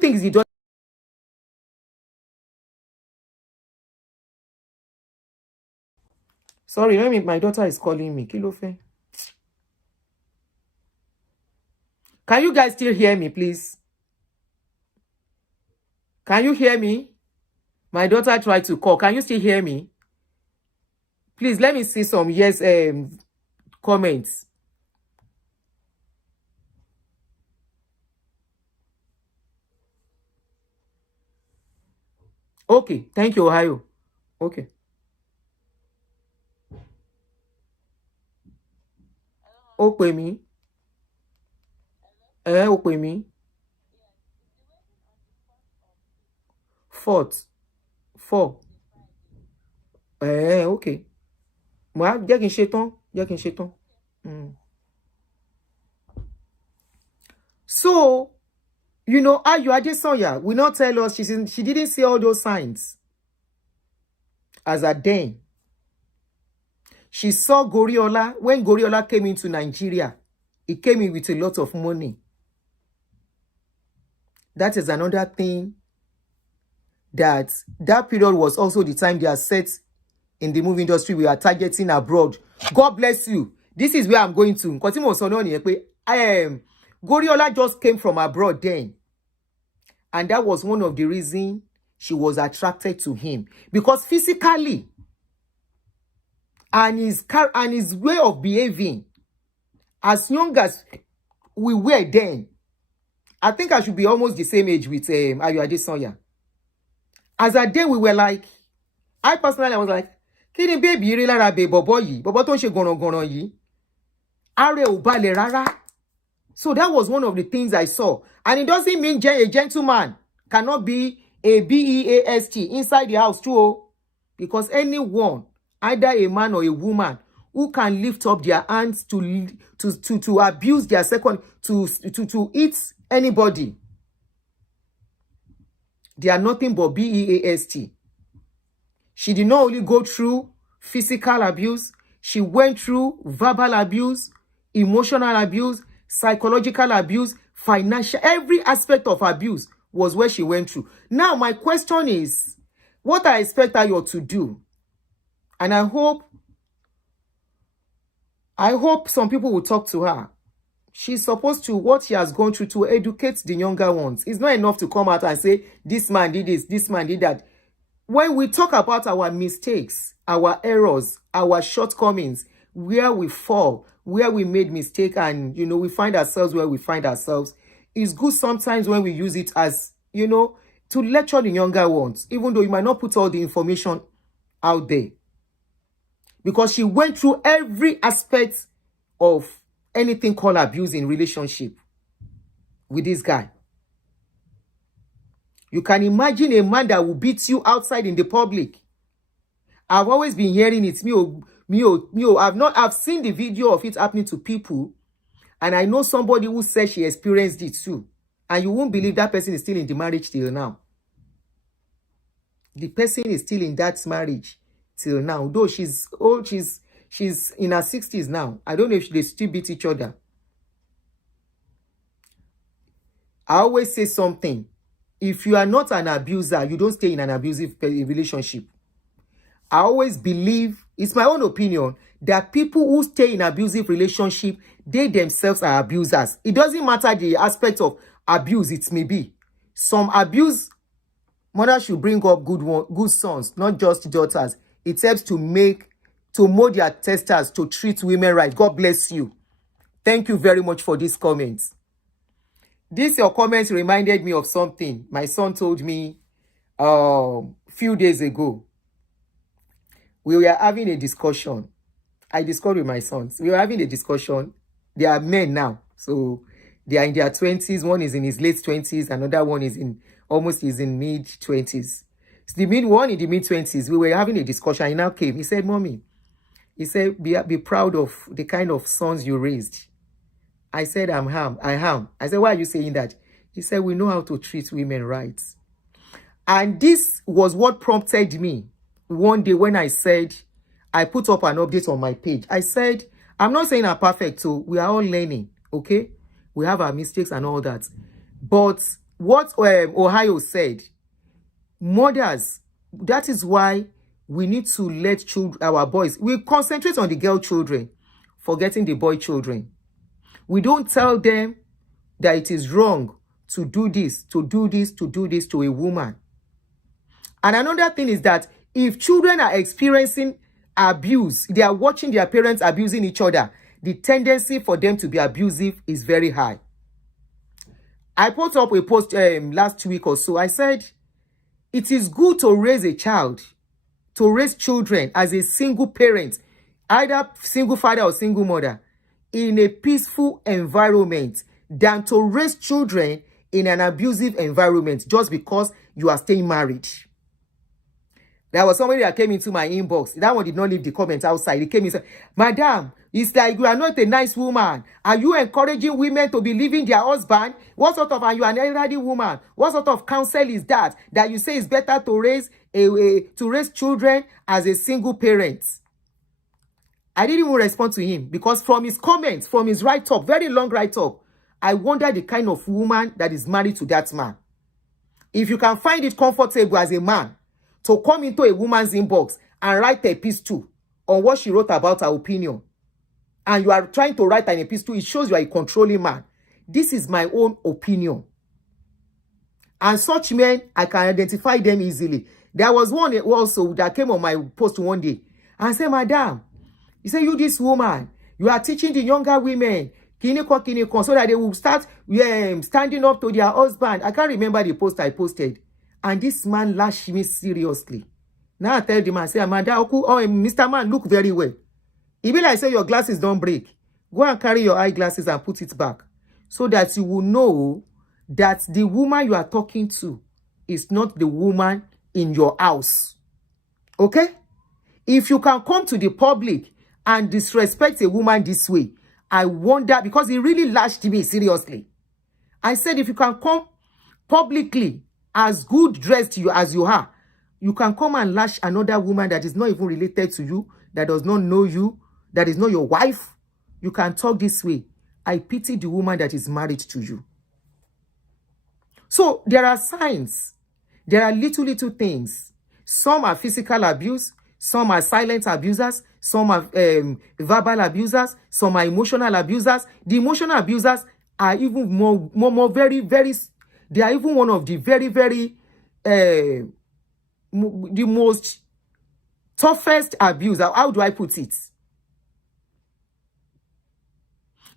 think it's the dotted. Sorry, my daughter is calling me. Kí ló fẹ́? Can you guys still hear me, please? Can you hear me? My daughter tried to call. Can you still hear me? Please, let me see some yes comments. Okay, thank you, Ohio. Okay. Ó pè mí. Ó pè mí. 4th. Okay. Jẹ́ kí n ṣe tán. So, you know, Ayo Adesanya will not tell us she didn't see all those signs. As at then, she saw Goriola. When Goriola came into Nigeria, he came in with a lot of money. That is another thing, that period was also the time they are set in the movie industry. We are targeting abroad. God bless you. This is where I'm going to. Goriola just came from abroad then. And that was one of the reasons she was attracted to him. Because physically, and his way of behaving, as young as we were then, I think I should be almost the same age with Ayo Adesanya. As a day we were like, I personally was like, kini baby rí lára be bobo yìí, bobo tó ń ṣe gànràngànràn yìí. Are ò balẹ̀ rárá. So that was one of the things I saw. And it doesn't mean a gentleman cannot be a BEAST inside the house too. Because anyone, either a man or a woman, who can lift up their hands to abuse their second, to eat anybody, they are nothing but BEAST. She did not only go through physical abuse, she went through verbal abuse, emotional abuse, psychological abuse, financial, every aspect of abuse was where she went through. Now, my question is, what I expect Ayo to do, and I hope some people will talk to her. She's supposed to, what she has gone through, to educate the younger ones. It's not enough to come out and say, this man did this, this man did that. When we talk about our mistakes, our errors, our shortcomings, where we fall, where we made mistake, and, you know, we find ourselves where we find ourselves. It's good sometimes when we use it as, you know, to lecture the younger ones, even though you might not put all the information out there. Because she went through every aspect of anything called abuse in relationship with this guy. You can imagine a man that will beat you outside in the public. I've always been hearing it. I've seen the video of it happening to people, and I know somebody who said she experienced it too. And you won't believe that person is still in the marriage till now. The person is still in that marriage till now. Though she's old, she's in her 60s now. I don't know if they still beat each other. I always say something. If you are not an abuser, you don't stay in an abusive relationship. I always believe, it's my own opinion, that people who stay in abusive relationship, they themselves are abusers. It doesn't matter the aspect of abuse it may be. Some abuse, mothers should bring up good sons, not just daughters. It helps to mold their testers to treat women right. God bless you. Thank you very much for these comments. Your comments reminded me of something my son told me few days ago. We were having a discussion. I discussed with my sons. We were having a discussion. They are men now. So they are in their 20s. One is in his late 20s. Another one is in mid 20s. The one in the mid 20s, we were having a discussion. He now came. He said, Mommy, he said, be proud of the kind of sons you raised. I said, I am. I said, why are you saying that? He said, we know how to treat women right. And this was what prompted me one day when I said, I put up an update on my page. I said, I'm not saying I'm perfect, so we are all learning, okay? We have our mistakes and all that. But what Ohio said, mothers, that is why we need to let our boys, we concentrate on the girl children, forgetting the boy children. We don't tell them that it is wrong to do this, to do this, to do this to a woman. And another thing is that if children are experiencing abuse, they are watching their parents abusing each other, the tendency for them to be abusive is very high. I put up a post last week or so. I said, it is good to raise a child, to raise children as a single parent, either single father or single mother, in a peaceful environment than to raise children in an abusive environment just because you are staying married. There was somebody that came into my inbox. That one did not leave the comment outside. He came and said, Madam, it's like you are not a nice woman. Are you encouraging women to be leaving their husband? What sort of, are you an elderly woman? What sort of counsel is that you say it's better to raise children as a single parent? I didn't even respond to him because from his comments, from his write-up, very long write-up, I wonder the kind of woman that is married to that man. If you can find it comfortable as a man to come into a woman's inbox and write a epistle on what she wrote about her opinion, and you are trying to write an epistle, it shows you are a controlling man. This is my own opinion. And such men, I can identify them easily. There was one also that came on my post one day and said, Madam, he said, you this woman, you are teaching the younger women, kiniko, so that they will start standing up to their husband. I can't remember the post I posted. And this man lashed me seriously. Now I tell the man, say, Mr. Man, look very well. It be like say your glasses don't break. Go and carry your eyeglasses and put it back. So that you will know that the woman you are talking to is not the woman in your house. Okay? If you can come to the public and disrespect a woman this way, I wonder, because he really lashed me seriously. I said, if you can come publicly as good dressed as you are, you can come and lash another woman that is not even related to you, that does not know you, that is not your wife. You can talk this way. I pity the woman that is married to you. So there are signs. There are little things. Some are physical abuse. Some are silent abusers. Some are verbal abusers. Some are emotional abusers. The emotional abusers are even more very, very, they are even one of the very, very, the most toughest abuse. How do I put it?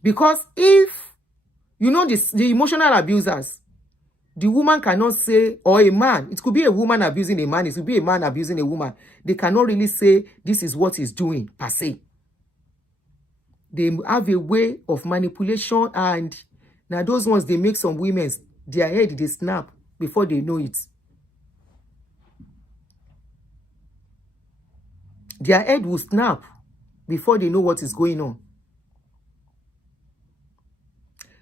Because if, you know, the emotional abusers, the woman cannot say, or a man, it could be a woman abusing a man, it could be a man abusing a woman. They cannot really say, this is what he's doing, per se. They have a way of manipulation, and now those ones, they make some women, their head, they snap before they know it. Their head will snap before they know what is going on.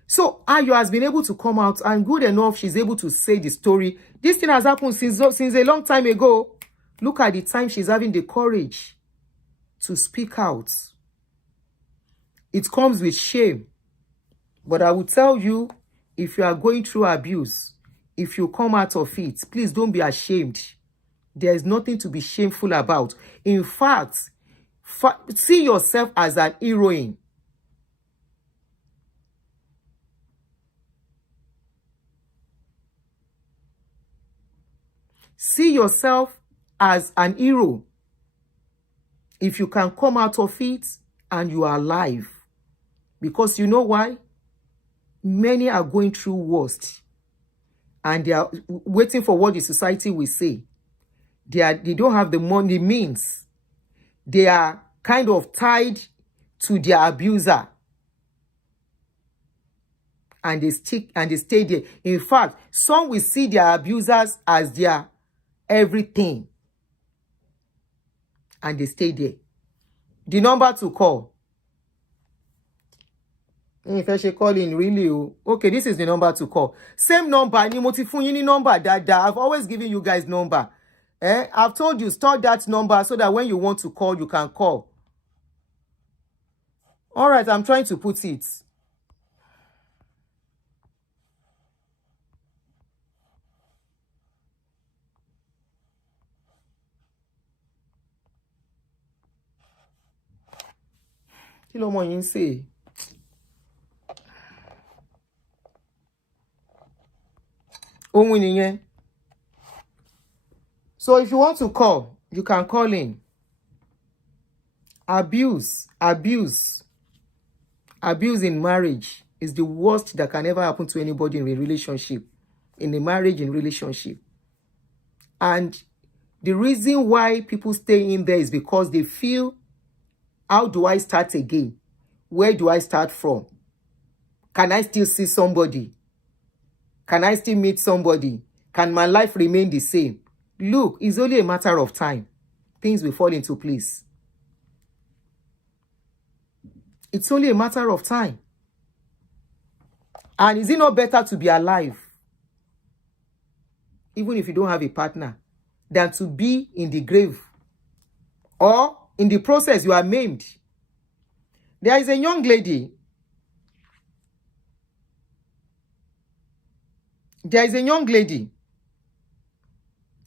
So Ayo has been able to come out, and good enough, she's able to say the story. This thing has happened since a long time ago. Look at the time she's having the courage to speak out. It comes with shame. But I will tell you, if you are going through abuse, if you come out of it, please don't be ashamed. There is nothing to be shameful about. In fact, see yourself as an heroine. See yourself as an hero if you can come out of it and you are alive. Because you know why? Many are going through worst, and they are waiting for what the society will say. They don't have the money means. They are kind of tied to their abuser, and they stay there. In fact, some will see their abusers as their everything, and they stay there. The number to call. If I should call in, really, okay, this is the number to call. Same number, ni mo ti fún yín ní number dada. I've always given you guys number. I've told you, store that number so that when you want to call, you can call. All right, I'm trying to put it. Kí lọmọ yín ṣe? Ohun nìyẹn. So if you want to call, you can call in. Abuse in marriage is the worst that can ever happen to anybody in a relationship, in a marriage, in relationship. And the reason why people stay in there is because they feel, how do I start again? Where do I start from? Can I still see somebody? Can I still meet somebody? Can my life remain the same? Look, it's only a matter of time. Things will fall into place. It's only a matter of time. And is it not better to be alive, even if you don't have a partner, than to be in the grave? Or in the process, you are maimed. There is a young lady.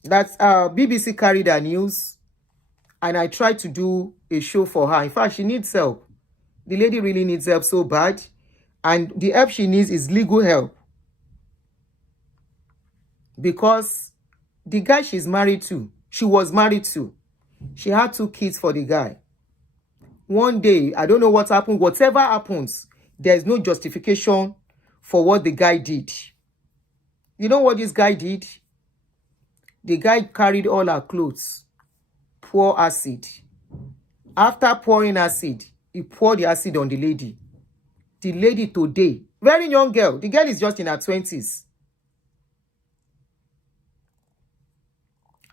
That's BBC carried her news, and I tried to do a show for her. In fact, she needs help. The lady really needs help so bad, and the help she needs is legal help. Because the guy she was married to, she had 2 kids for the guy. One day, I don't know what happened. Whatever happens, there is no justification for what the guy did. You know what this guy did? The guy carried all her clothes, pour acid. After pouring acid, he poured the acid on the lady. The lady today, very young girl. The girl is just in her 20s.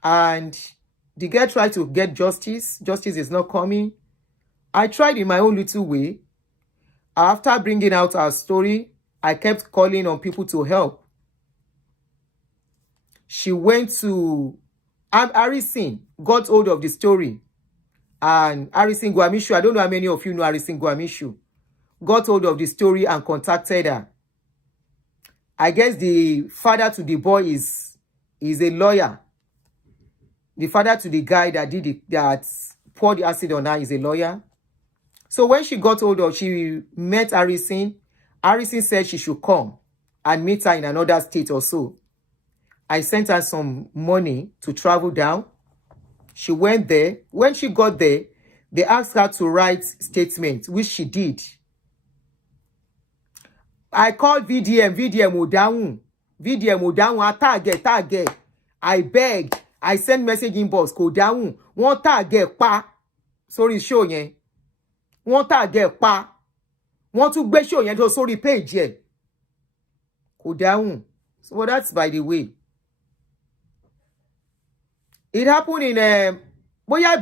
And the girl tried to get justice. Justice is not coming. I tried in my own little way. After bringing out our story, I kept calling on people to help. She went to Harrison, got hold of the story. And Harrison Guamishu, I don't know how many of you know Harrison Guamishu, got hold of the story and contacted her. I guess the father to the boy is a lawyer. The father to the guy that poured the acid on her is a lawyer. So when she got hold of, she met Harrison. Harrison said she should come and meet her in another state or so. I sent her some money to travel down. She went there. When she got there, they asked her to write statements, which she did. I called VDM ò dáhùn. VDM ò dáhùn. I tag. I beg. I send message inbox kò dáhùn. Wọ́n tag pa. Sorry show yẹn. Wọ́n tag pa. Wọ́n tún gbé show yẹn tó sórí page yẹn. Kò dáhùn. So well, that's by the way. It happened in bóyá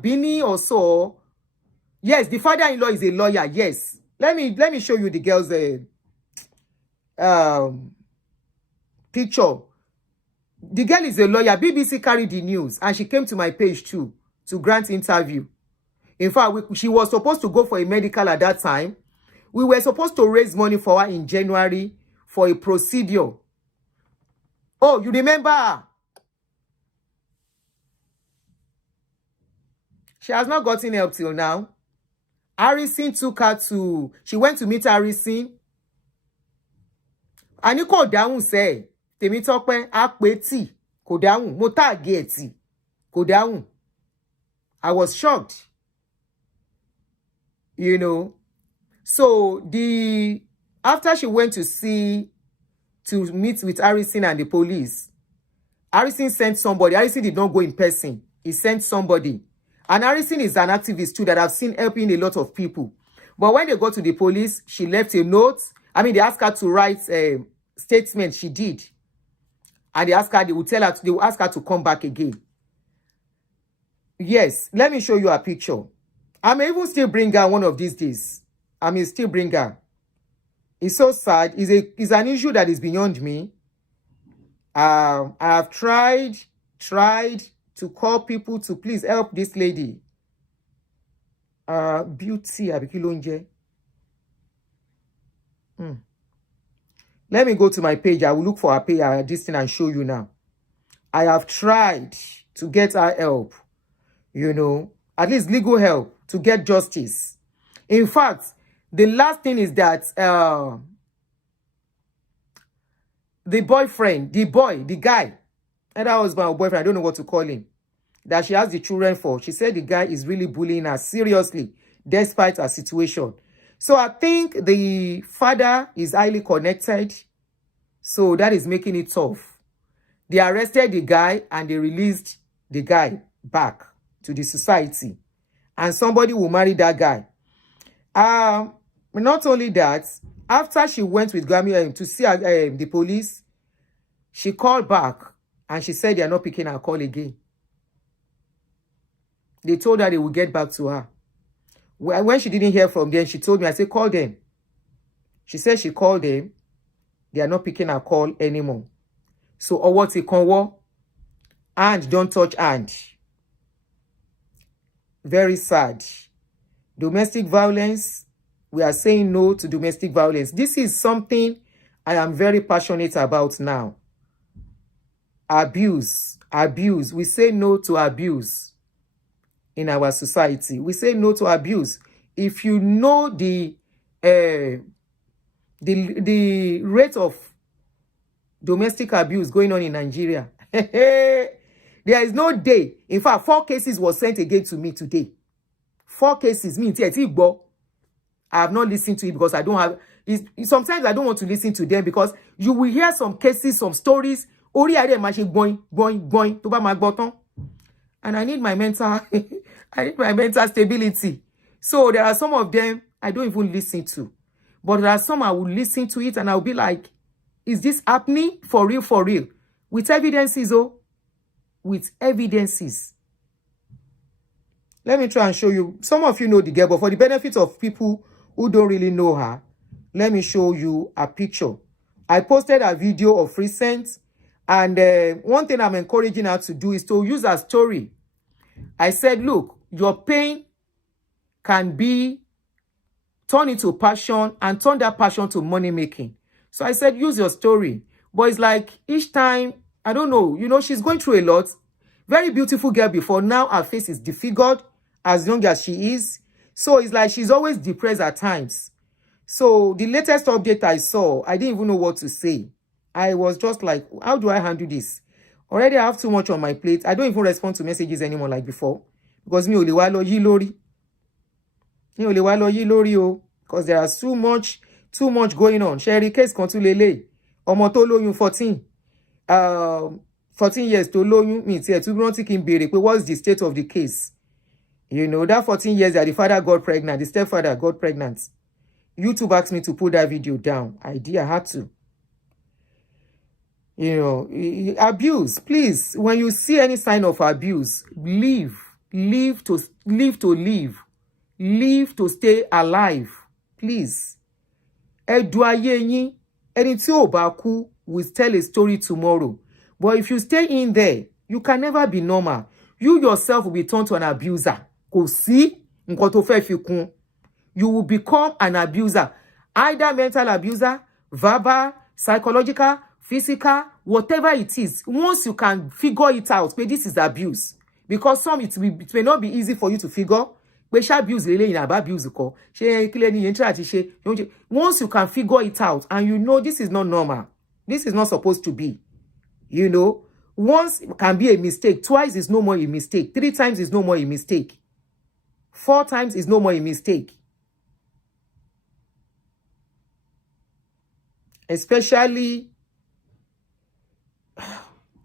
Bini or so. Yes, the father-in-law is a lawyer. Yes. Let me show you the girl's picture. The girl is a lawyer. BBC carried the news and she came to my page too to grant interview. In fact, she was supposed to go for a medical at that time. We were supposed to raise money for her in January for a procedure. Oh, you remember? She has not gotten help till now. Harrison took her to... She went to meet Harrison. Ani kò dáhùn sẹ́. Tèmítọ́pẹ́ á pè tí. Kò dáhùn. Mo tag ẹ̀ tí. Kò dáhùn. I was shocked. You know. So, after she went to meet with Harrison and the police, Harrison sent somebody. Harrison did not go in person. He sent somebody. And Harrison is an activist too that I've seen helping a lot of people. But when they got to the police, she left a note. I mean, they asked her to write a statement. She did. And they asked her, they will ask her to come back again. Yes, let me show you a picture. I may even still bring her one of these days. I may still bring her. It's so sad. It's an issue that is beyond me. I have tried to call people to please help this lady. Beauty Abikilonje. Let me go to my page. I will look for her page, this thing, and show you now. I have tried to get her help, you know, at least legal help to get justice. In fact, the last thing is that the boyfriend, the guy, and that was my boyfriend, I don't know what to call him, that she has the children for. She said the guy is really bullying her seriously, despite her situation. So I think the father is highly connected. So that is making it tough. They arrested the guy and they released the guy back to the society. And somebody will marry that guy. Not only that, after she went with Grammy to see the police, she called back and she said they are not picking her call again. They told her they will get back to her. When she didn't hear from them, she told me, I said, call them. She said she called them. They are not picking her call anymore. So, or what's it called? And don't touch hand. Very sad. Domestic violence. We are saying no to domestic violence. This is something I am very passionate about now. Abuse. We say no to abuse in our society. We say no to abuse. If you know the rate of domestic abuse going on in Nigeria, there is no day. In fact, 4 cases were sent again to me today. 4 cases. I have not listened to it because I don't have... sometimes I don't want to listen to them because you will hear some cases, some stories. And I need my mental... I need my mental stability. So there are some of them I don't even listen to. But there are some I will listen to it and I'll be like, is this happening? For real, for real. With evidences, with evidences. Let me try and show you. Some of you know the girl, but for the benefit of people who don't really know her, let me show you a picture. I posted a video of recent, and one thing I'm encouraging her to do is to use her story. I said, look, your pain can be turned into passion and turn that passion to money making. So I said, use your story. But it's like each time, I don't know, you know, she's going through a lot. Very beautiful girl before. Now her face is disfigured as young as she is. So it's like she's always depressed at times. So the latest update I saw, I didn't even know what to say. I was just like, how do I handle this? Already I have too much on my plate. I don't even respond to messages anymore like before. Because mi ò lè wá lọ yí lórí. Mi ò lè wá lọ yí lórí o. Because there are so much too much going on. Sherry case kan tún lélẹ̀. Ọmọ tó lóyún 14 years tó lóyún mi tí ẹ tún rántí kí n béèrè pé what's the state of the case? You know, that 14 years that the father got pregnant, the stepfather got pregnant. YouTube asked me to put that video down. I had to. You know, abuse, please, when you see any sign of abuse, leave to stay alive, please. Ẹ̀dùn ayé yín, ẹni tí ò bá kú will tell a story tomorrow. But if you stay in there, you can never be normal. You yourself will be turned to an abuser. Kò sí nǹkan tó fẹ́ fi kún. You will become an abuser, either mental abuser, verbal, psychological, physical, whatever it is. Once you can figure it out, but this is abuse. Because it may not be easy for you to figure. But abuse really in abuse. Once you can figure it out and you know this is not normal, this is not supposed to be. You know, once it can be a mistake, twice is no more a mistake, 3 times is no more a mistake, 4 times is no more a mistake. Especially,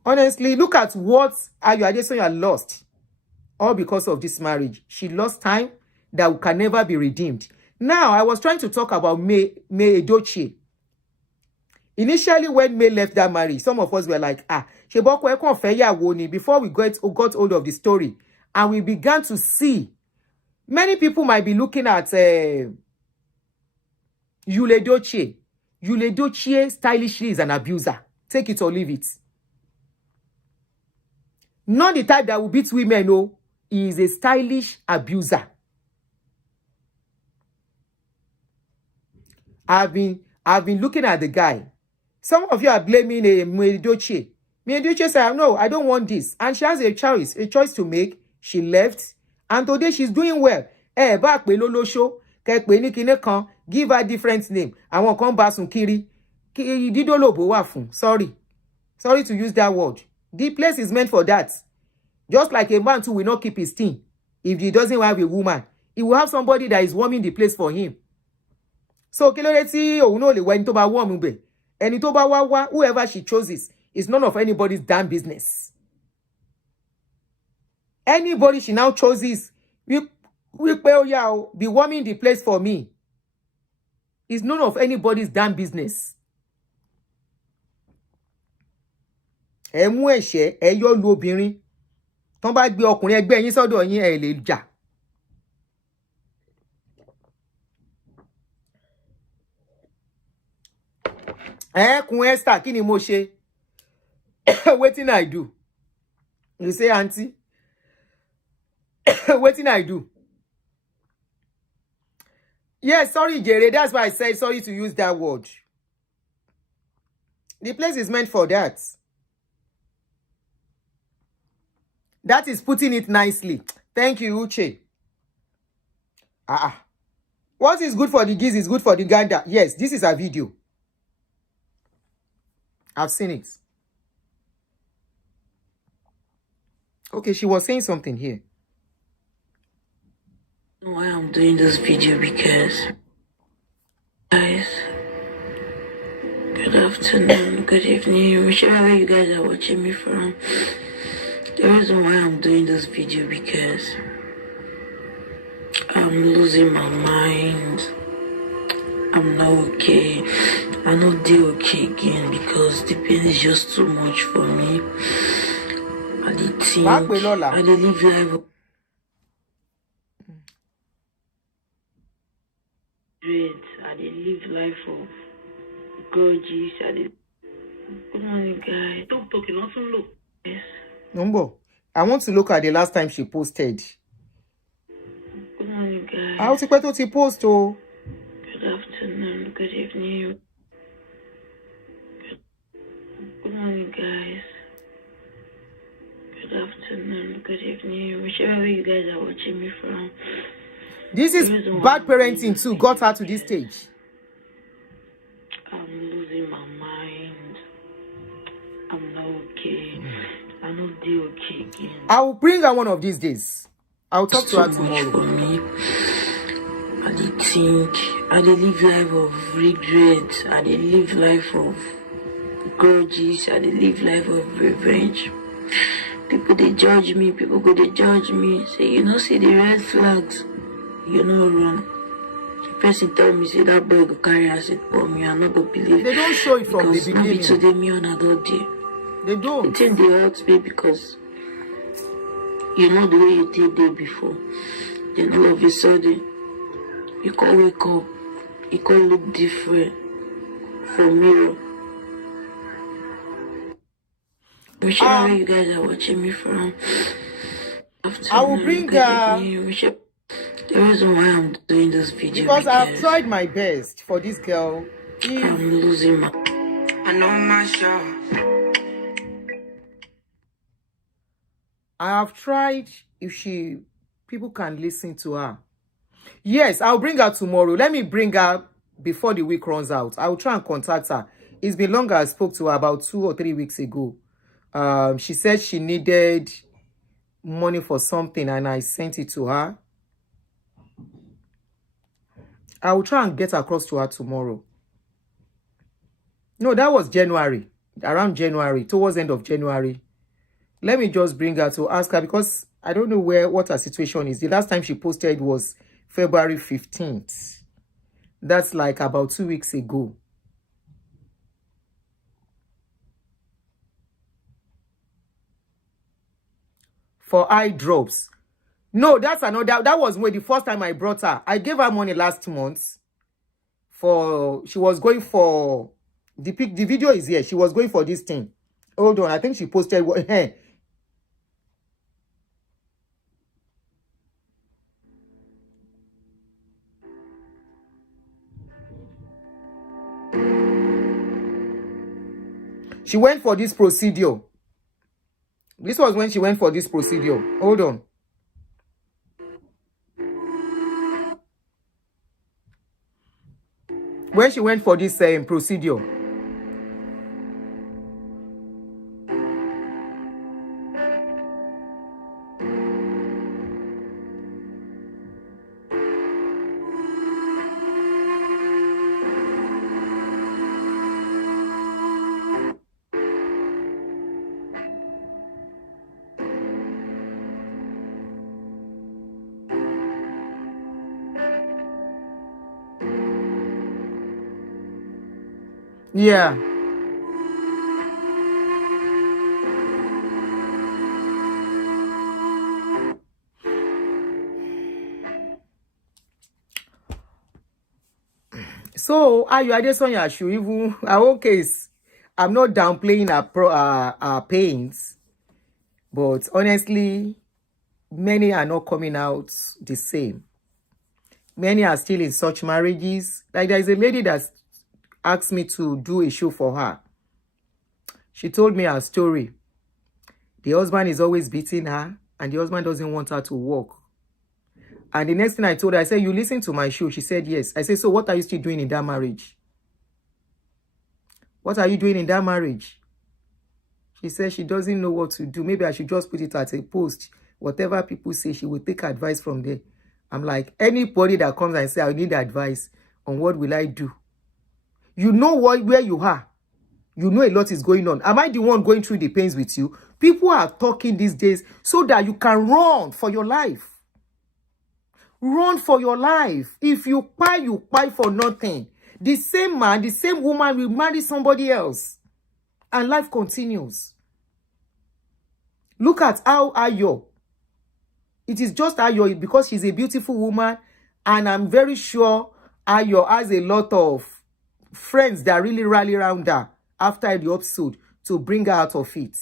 honestly, look at what Ayo Adesanya lost, all because of this marriage. She lost time that can never be redeemed. Now, I was trying to talk about May Edochie. Initially, when May left that marriage, some of us were like, before we got hold of the story. And we began to see, many people might be looking at Yul Edochie. Yul Edochie stylishly is an abuser. Take it or leave it. Not the type that will beat women, no. He is a stylish abuser. I've been looking at the guy. Some of you are blaming May Edochie. May Edochie said, no, I don't want this. And she has a choice to make. She left. And today she's doing well. Back pe lolo show. Give her different name. I won't come back some kiri. Sorry to use that word. The place is meant for that. Just like a man too will not keep his thing. If he doesn't have a woman, he will have somebody that is warming the place for him. So whoever she chooses is none of anybody's damn business. Anybody she now chooses will be warming the place for me. It's none of anybody's damn business. Ẹ mú ẹ̀ṣẹ̀ ẹ yọ lu obìnrin. Tọ́n bá gbé ọkùnrin ẹgbẹ́ yín sọ́dọ̀ yín ẹ lè jà. Kun Esther, kí ni mo ṣe? Wetin I do? You say, auntie? Wetin I do? Yes, sorry, Jerry. That's why I said sorry to use that word. The place is meant for that. That is putting it nicely. Thank you, Uche. What is good for the geese is good for the gander. Yes, this is a video. I've seen it. Okay, she was saying something here. Why I'm doing this video because, guys, good afternoon, good evening, whichever you guys are watching me from. The reason why I'm doing this video because I'm losing my mind. I'm not okay. I'm not do okay again because the pain is just too much for me. I did think I did live life. I did live life of gorgeous. Good morning, guys. Don't talk, you also look. Yes. Number. I want to look at the last time she posted. Good morning, guys. How ti pẹ́ tó ti post o? Good afternoon, good evening. Good morning, guys. Good afternoon, good evening, whichever you guys are watching me from. This is bad parenting too. Got her to this stage. I'm losing my mind. I'm not okay. I'm not okay again. I will bring her one of these days. I'll talk to her tomorrow. For me, I did think I dey live life of regret. I dey live life of grudges. I dey live life of revenge. People they judge me. People go they judge me. Say you know see the red flags. You know run. The person tell me say that boy go carry acid for me. I not go believe. They don't show it from the because no be beginning. today me and I got there. They The don't. thing they hurt me because you know the way you did there before. Then all of a sudden you can't wake up. You can't look different from mirror. Which where you guys are watching me from. I will bring the reason why I'm doing this video because I've tried my best for this girl. I'm losing my I know my show. I have tried if people can listen to her. Yes, I'll bring her tomorrow. Let me bring her before the week runs out. I will try and contact her. It's been longer. I spoke to her about 2 or 3 weeks ago. She said she needed money for something and I sent it to her. I will try and get across to her tomorrow. No, that was January. Around January, towards the end of January. Let me just bring her to ask her because I don't know what her situation is. The last time she posted was February 15th. That's like about 2 weeks ago. For eye drops. No, that's another. That was when the first time I brought her. I gave her money last month. She was going for the video is here. She was going for this thing. Hold on, I think she posted what. She went for this procedure. This was when she went for this procedure. Hold on. When she went for this procedure. Yeah. So, Adesanya should even, our own case, I'm not downplaying our pains, but honestly, many are not coming out the same. Many are still in such marriages. Like there is a lady that asked me to do a show for her. She told me her story. The husband is always beating her, and the husband doesn't want her to work. And the next thing I told her, I said, you listen to my show? She said, yes. I said, so what are you still doing in that marriage? What are you doing in that marriage? She said she doesn't know what to do. Maybe I should just put it at a post. Whatever people say, she will take advice from there. I'm like, anybody that comes and says, I need advice on what will I do? You know where you are. You know a lot is going on. Am I the one going through the pains with you? People are talking these days so that you can run for your life. Run for your life. If you pay for nothing. The same man, the same woman will marry somebody else. And life continues. Look at how Ayo. It is just Ayo because she's a beautiful woman. And I'm very sure Ayo has a lot of friends that really rally around her after the episode to bring her out of it.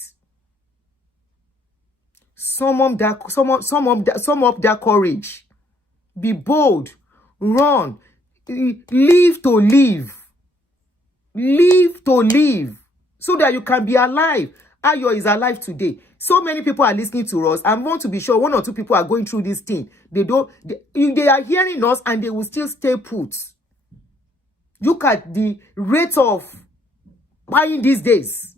Sum up that courage. Be bold. Run. Live to live. Live to live. So that you can be alive. Ayo is alive today. So many people are listening to us. I want to be sure 1 or 2 people are going through this thing. They are hearing us and they will still stay put. Look at the rate of buying these days.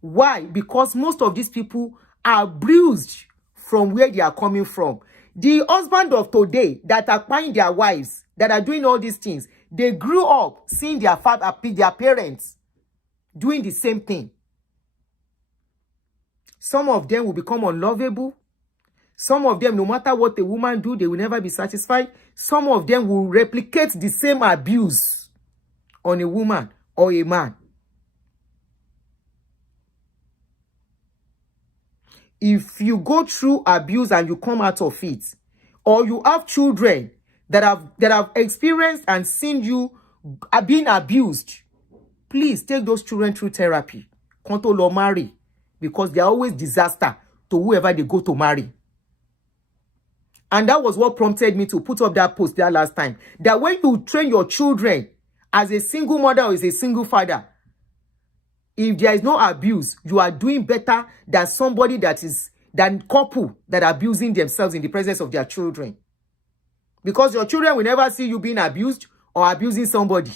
Why? Because most of these people are bruised from where they are coming from. The husband of today that are buying their wives, that are doing all these things, they grew up seeing their parents doing the same thing. Some of them will become unlovable. Some of them, no matter what a woman do, they will never be satisfied. Some of them will replicate the same abuse on a woman or a man. If you go through abuse and you come out of it, or you have children that have experienced and seen you being abused, please take those children through therapy. Can't all marry, because they are always disaster to whoever they go to marry. And that was what prompted me to put up that post there last time. That when you train your children as a single mother or as a single father, if there is no abuse, you are doing better than somebody than couple that are abusing themselves in the presence of their children. Because your children will never see you being abused or abusing somebody.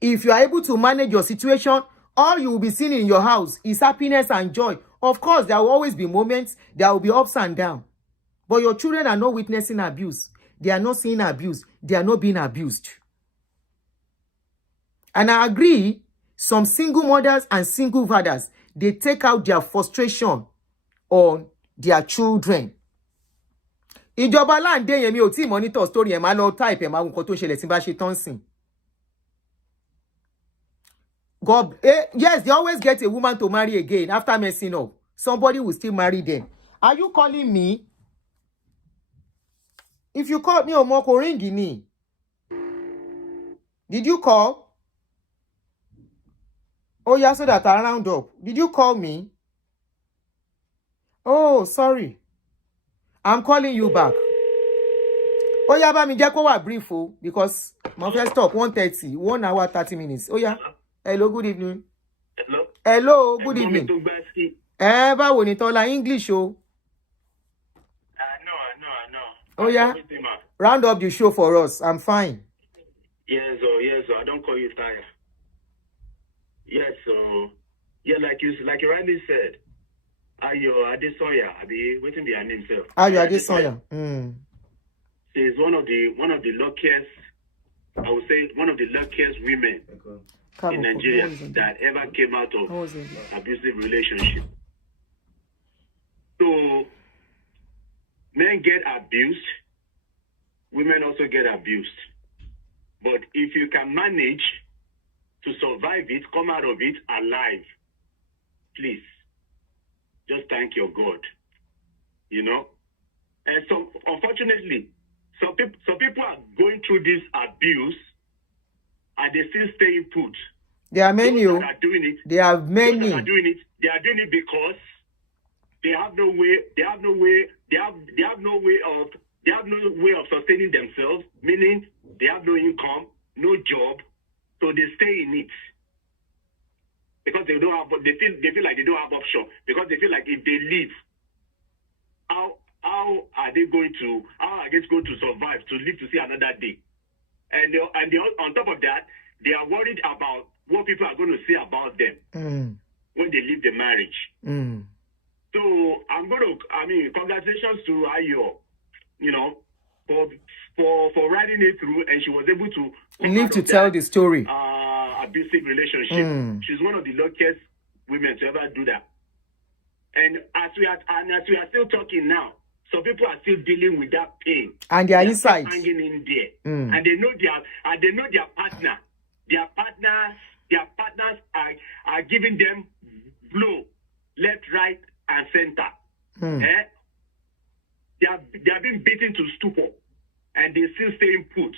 If you are able to manage your situation, all you will be seeing in your house is happiness and joy. Of course, there will always be moments, there will be ups and downs. But your children are not witnessing abuse. They are not seeing abuse. They are not being abused. And I agree, some single mothers and single fathers, they take out their frustration on their children. Ìjọba láǹdé yẹn mi ò tí monitor story ẹ̀ máa lọ type ẹ̀ máa nǹkan tó ṣẹlẹ̀ tí bá ṣe tán sìn. God, yes, they always get a woman to marry again after messing up. Somebody will still marry them. Are you calling me? If you call me, Omoko ringi ni. Did you call? Oh, yeah, so that I round up. Did you call me? Oh, sorry. I'm calling you back. Oh, yeah, but me just go brief, because my first stop 1:30, 1 hour 30 minutes. Oh, yeah. Hello, good evening. Hello. Hello, good evening. Báwo ni Tọ́lá English o? No. Oh, yeah. Round up the show for us. I'm fine. Yes, I don't call you tired. Yes, yeah, like you rightly said, Adesanya, waiting be her name, sir. Adesanya. She's one of the luckiest, I would say, one of the luckiest women in Nigeria that ever came out of abusive relationship. So, men get abused, women also get abused. But if you can manage to survive it, come out of it alive, please, just thank your God. You know? And so, unfortunately, some people are going through this abuse and they still staying put. There are many that are doing it. There are many. Those that are doing it. They are doing it because they have no way of sustaining themselves. Meaning they have no income, no job, so they stay in it because they don't have. They feel like they don't have option because they feel like if they leave, how are they going to survive to live to see another day? And on top of that, they are worried about what people are going to say about them when they leave the marriage. So congratulations to Ayo, you know, for riding it through, and she was able to live to tell the story. Abusive relationship. She's one of the luckiest women to ever do that. And as we are still talking now, some people are still dealing with that pain. And they are inside, hanging in there, and they know their partner. Their partners are giving them blow left, right, and center. They are being beaten to stupor, and they still staying put.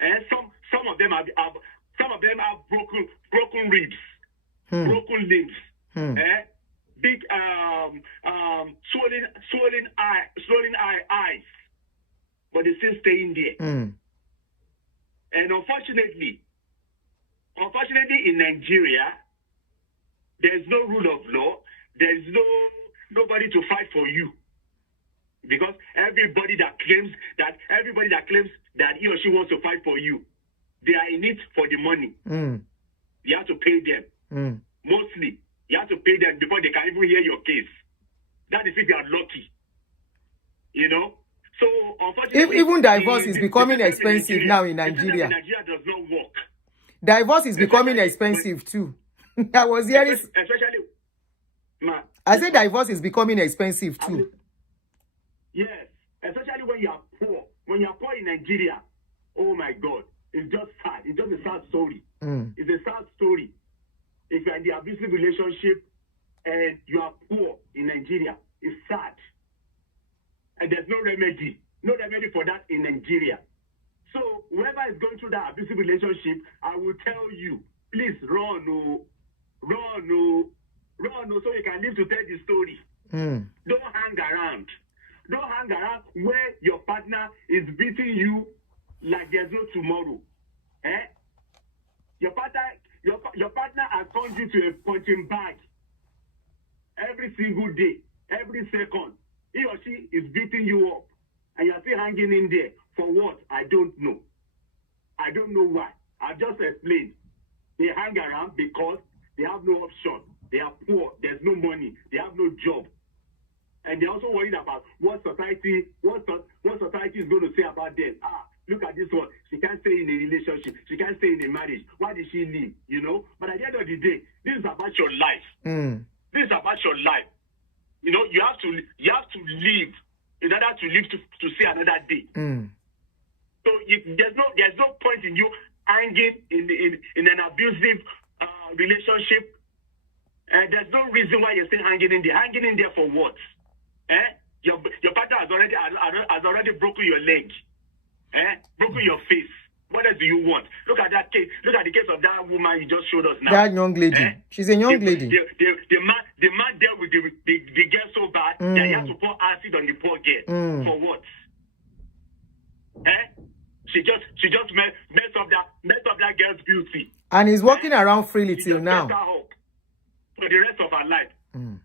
And some of them have broken ribs, broken limbs, big swollen eyes, but they still staying there. And unfortunately in Nigeria, there is no rule of law. There is nobody to fight for you, because everybody that claims that he or she wants to fight for you, they are in it for the money. You have to pay them. Mostly, you have to pay them before they can even hear your case. That is if you are lucky. you know. So unfortunately, Even divorce is the becoming system in expensive Nigeria, now in the system in Nigeria. Nigeria does not work. Divorce is becoming Especially expensive too. I was hearing. especially, ma, I said divorce is becoming expensive too. yes, especially when you are poor. When you are poor in Nigeria, oh my God, it's just sad. It's just a sad story. It's a sad story. If you're in the abusive relationship and you are poor in Nigeria, it's sad. And there's no remedy for that in Nigeria. So whoever is going through that abusive relationship, I will tell you, please run, so you can live to tell the story. Don't hang around. Don't hang around where your partner is beating you like there's no tomorrow. Your partner has turned you to a punching bag every single day, every second. He or she is beating you up, and you're still hanging in there. For what? I don't know. I don't know why. I've just explained. They hang around because they have no option. They are poor. There's no money. They have no job. And they're also worried about what society is going to say about them. Look at this one. She can't stay in a relationship. She can't stay in a marriage. Why did she leave? You know? But at the end of the day, this is about your life. This is about your life. You know, you have to live in order to live to see another day. So there's no point in you hanging in an abusive relationship. There's no reason why you're still hanging in there. Hanging in there for what? Your partner has already broken your leg, broken your face. What else do you want? Look at that case. Look at the case of that woman you just showed us now. That young lady. She's a young lady. The man dealt with the girl so bad that he had to pour acid on the poor girl. For what? She just messed up that girl's beauty. And he's walking around freely till now. For the rest of her life,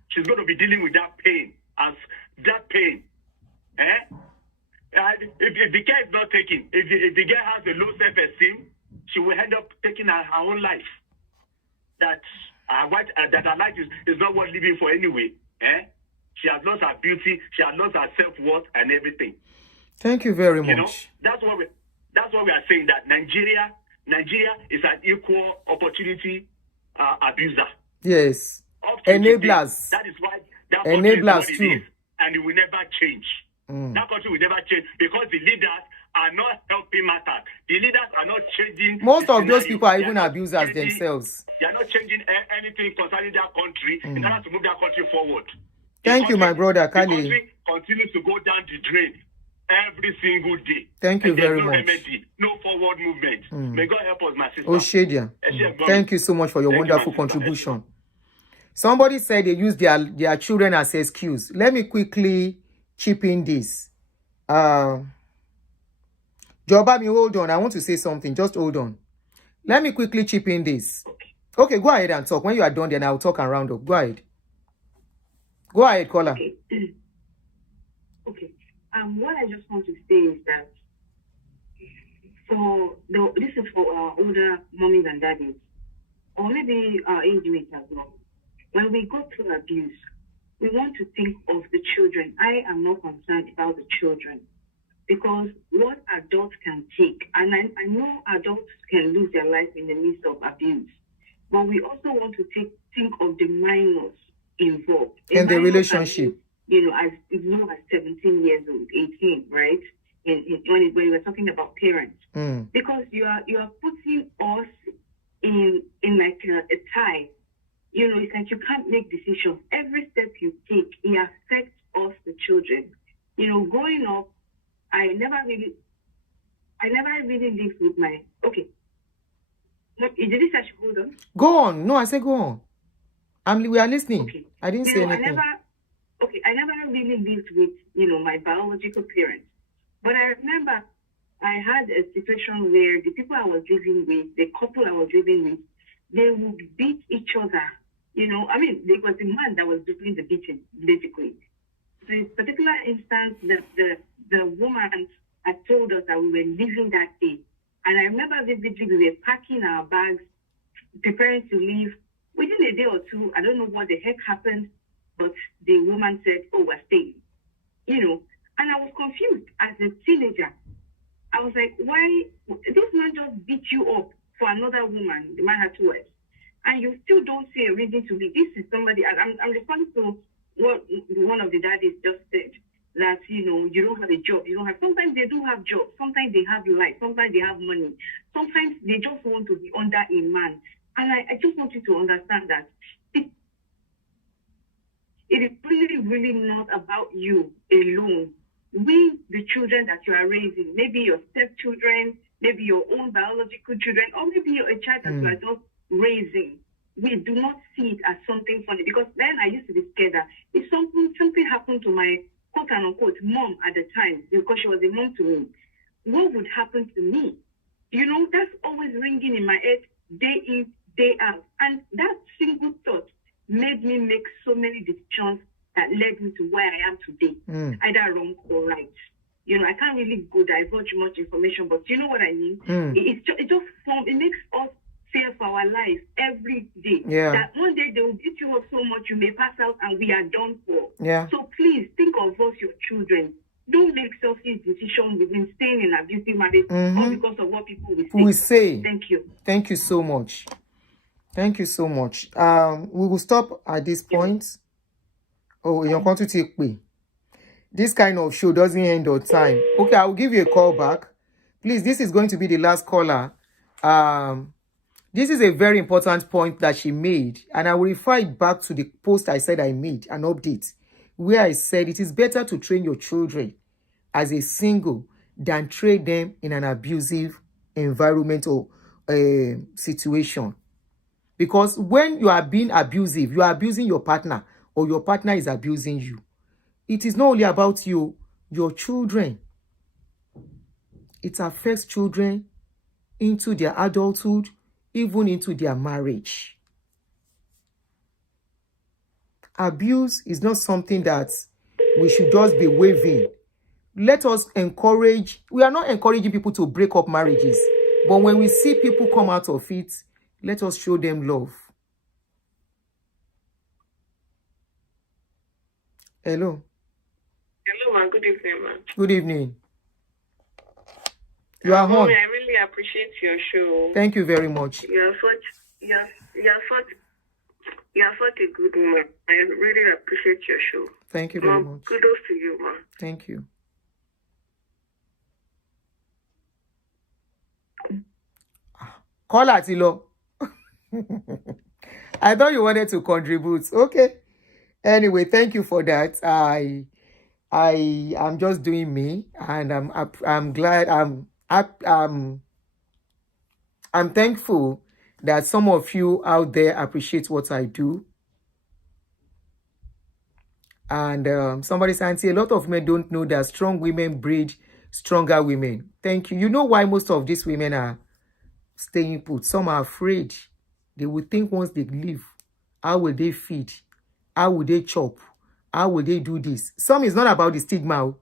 she's going to be dealing with that pain. If the girl is not taken, if the girl has a low self-esteem, she will end up taking her own life. That her life is not worth living for anyway. She has lost her beauty, she has lost her self-worth and everything. Thank you very much. You know, that's what we are saying, that Nigeria is an equal opportunity abuser. Yes. Enablers. That is why that country is what it is, and it will never change. That country will never change because the leaders are not helping matters. The leaders are not changing. Most of those people are even abusers themselves. They are not changing anything concerning that country in order to move that country forward. Thank you, my brother, Kale. The country continues to go down the drain every single day. Thank you very much. Remedy, no forward movement. May God help us, my sister. Oshedia. Thank you so much for your wonderful contribution. Somebody said they use their children as excuse. Let me quickly chip in this. Joba, hold on. I want to say something. Just hold on. Let me quickly chip in this. Okay, go ahead and talk. When you are done, then I'll talk and round up. Go ahead. Go ahead, caller. Okay. What I just want to say is that this is for our older mommies and daddies, or maybe our age mates as well. When we go through abuse, we want to think of the children. I am not concerned about the children because what adults can take, and I know adults can lose their life in the midst of abuse, but we also want to think of the minors involved in the relationship. As low as 17 years old, 18, right? When we were talking about parents, because you are putting us in like a tie. It's like you can't make decisions. Every step you take, it affects us, the children. Growing up, I never really lived with my. Okay. Did you say I should hold on? Go on. No, I said go on. We are listening. Okay. I didn't say anything. I never really lived with, my biological parents. But I remember I had a situation where the people I was living with, the couple I was living with, they would beat each other. It was the man that was doing the beating, basically. The particular instance that the woman had told us that we were leaving that day. And I remember vividly we were packing our bags, preparing to leave. Within a day or two, I don't know what the heck happened, but the woman said, "Oh, we're staying." And I was confused as a teenager. I was like, why? This man just beat you up for another woman. The man had 2 wives. And you still don't see a reason to be. This is somebody, and I'm responding to what one of the daddies just said, that, you know, you don't have a job. You don't have, sometimes they do have jobs. Sometimes they have life. Sometimes they have money. Sometimes they just want to be under a man. And I just want you to understand that it is really, really not about you alone. We, the children that you are raising, maybe your stepchildren, maybe your own biological children, or maybe you're a child that you are just raising, we do not see it as something funny. Because then I used to be scared that if something happened to my quote and unquote mom at the time, because she was a mom to me, what would happen to me? You know, that's always ringing in my head day in, day out. And that single thought made me make so many decisions that led me to where I am today, either wrong or right. You know, I can't really go divulge much information, but you know what I mean? It makes us fear for our lives every day. Yeah. That one day they will beat you up so much you may pass out and we are done for. Yeah. So please think of us, your children. Don't make selfish decisions within staying in abusive marriage or because of what people will say. Thank you. Thank you so much. Thank you so much. We will stop at this point. Oh, you're going to take me. This kind of show doesn't end on time. Okay, I will give you a call back. Please, this is going to be the last caller. This is a very important point that she made, and I will refer it back to the post I said I made, an update, where I said it is better to train your children as a single than train them in an abusive environment or situation. Because when you are being abusive, you are abusing your partner, or your partner is abusing you. It is not only about you, your children. It affects children into their adulthood, even into their marriage. Abuse is not something that we should just be waving. Let us encourage. We are not encouraging people to break up marriages. But when we see people come out of it, let us show them love. Hello. Hello, and good evening, man. Good evening. You are on. I really appreciate your show. Thank you very much. You're such a good man. I really appreciate your show. Thank you very much. Kudos to you, man. Thank you. Call Atilo. I thought you wanted to contribute. Okay. Anyway, thank you for that. I am just doing me, and I'm glad. I'm thankful that some of you out there appreciate what I do. And somebody said, a lot of men don't know that strong women breed stronger women. Thank you. You know why most of these women are staying put? Some are afraid. They will think once they leave, how will they feed? How will they chop? How will they do this? Some is not about the stigma.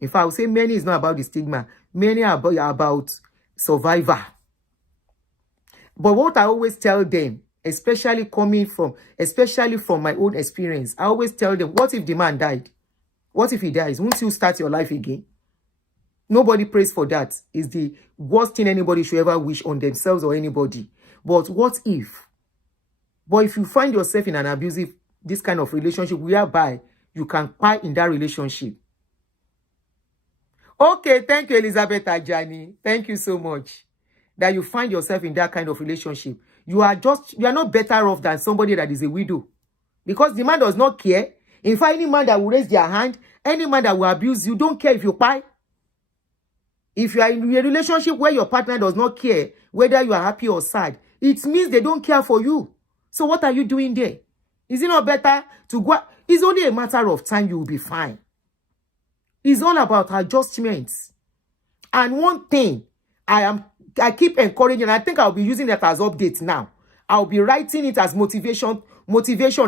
In fact, I would say many is not about the stigma. Many are about survivor. But what I always tell them, especially from my own experience, I always tell them, what if the man died? What if he dies? Won't you start your life again? Nobody prays for that. It's the worst thing anybody should ever wish on themselves or anybody. But what if? But if you find yourself in an abusive, this kind of relationship, whereby you can fight in that relationship. Okay, thank you, Elizabeth Ajani. Thank you so much. That you find yourself in that kind of relationship. You are not better off than somebody that is a widow. Because the man does not care. In fact, any man that will raise their hand, any man that will abuse you, don't care if you pay. If you are in a relationship where your partner does not care whether you are happy or sad, it means they don't care for you. So what are you doing there? Is it not better to go? It's only a matter of time, you will be fine. It's all about adjustments. And one thing I keep encouraging, and I think I'll be using that as updates now. I'll be writing it as motivation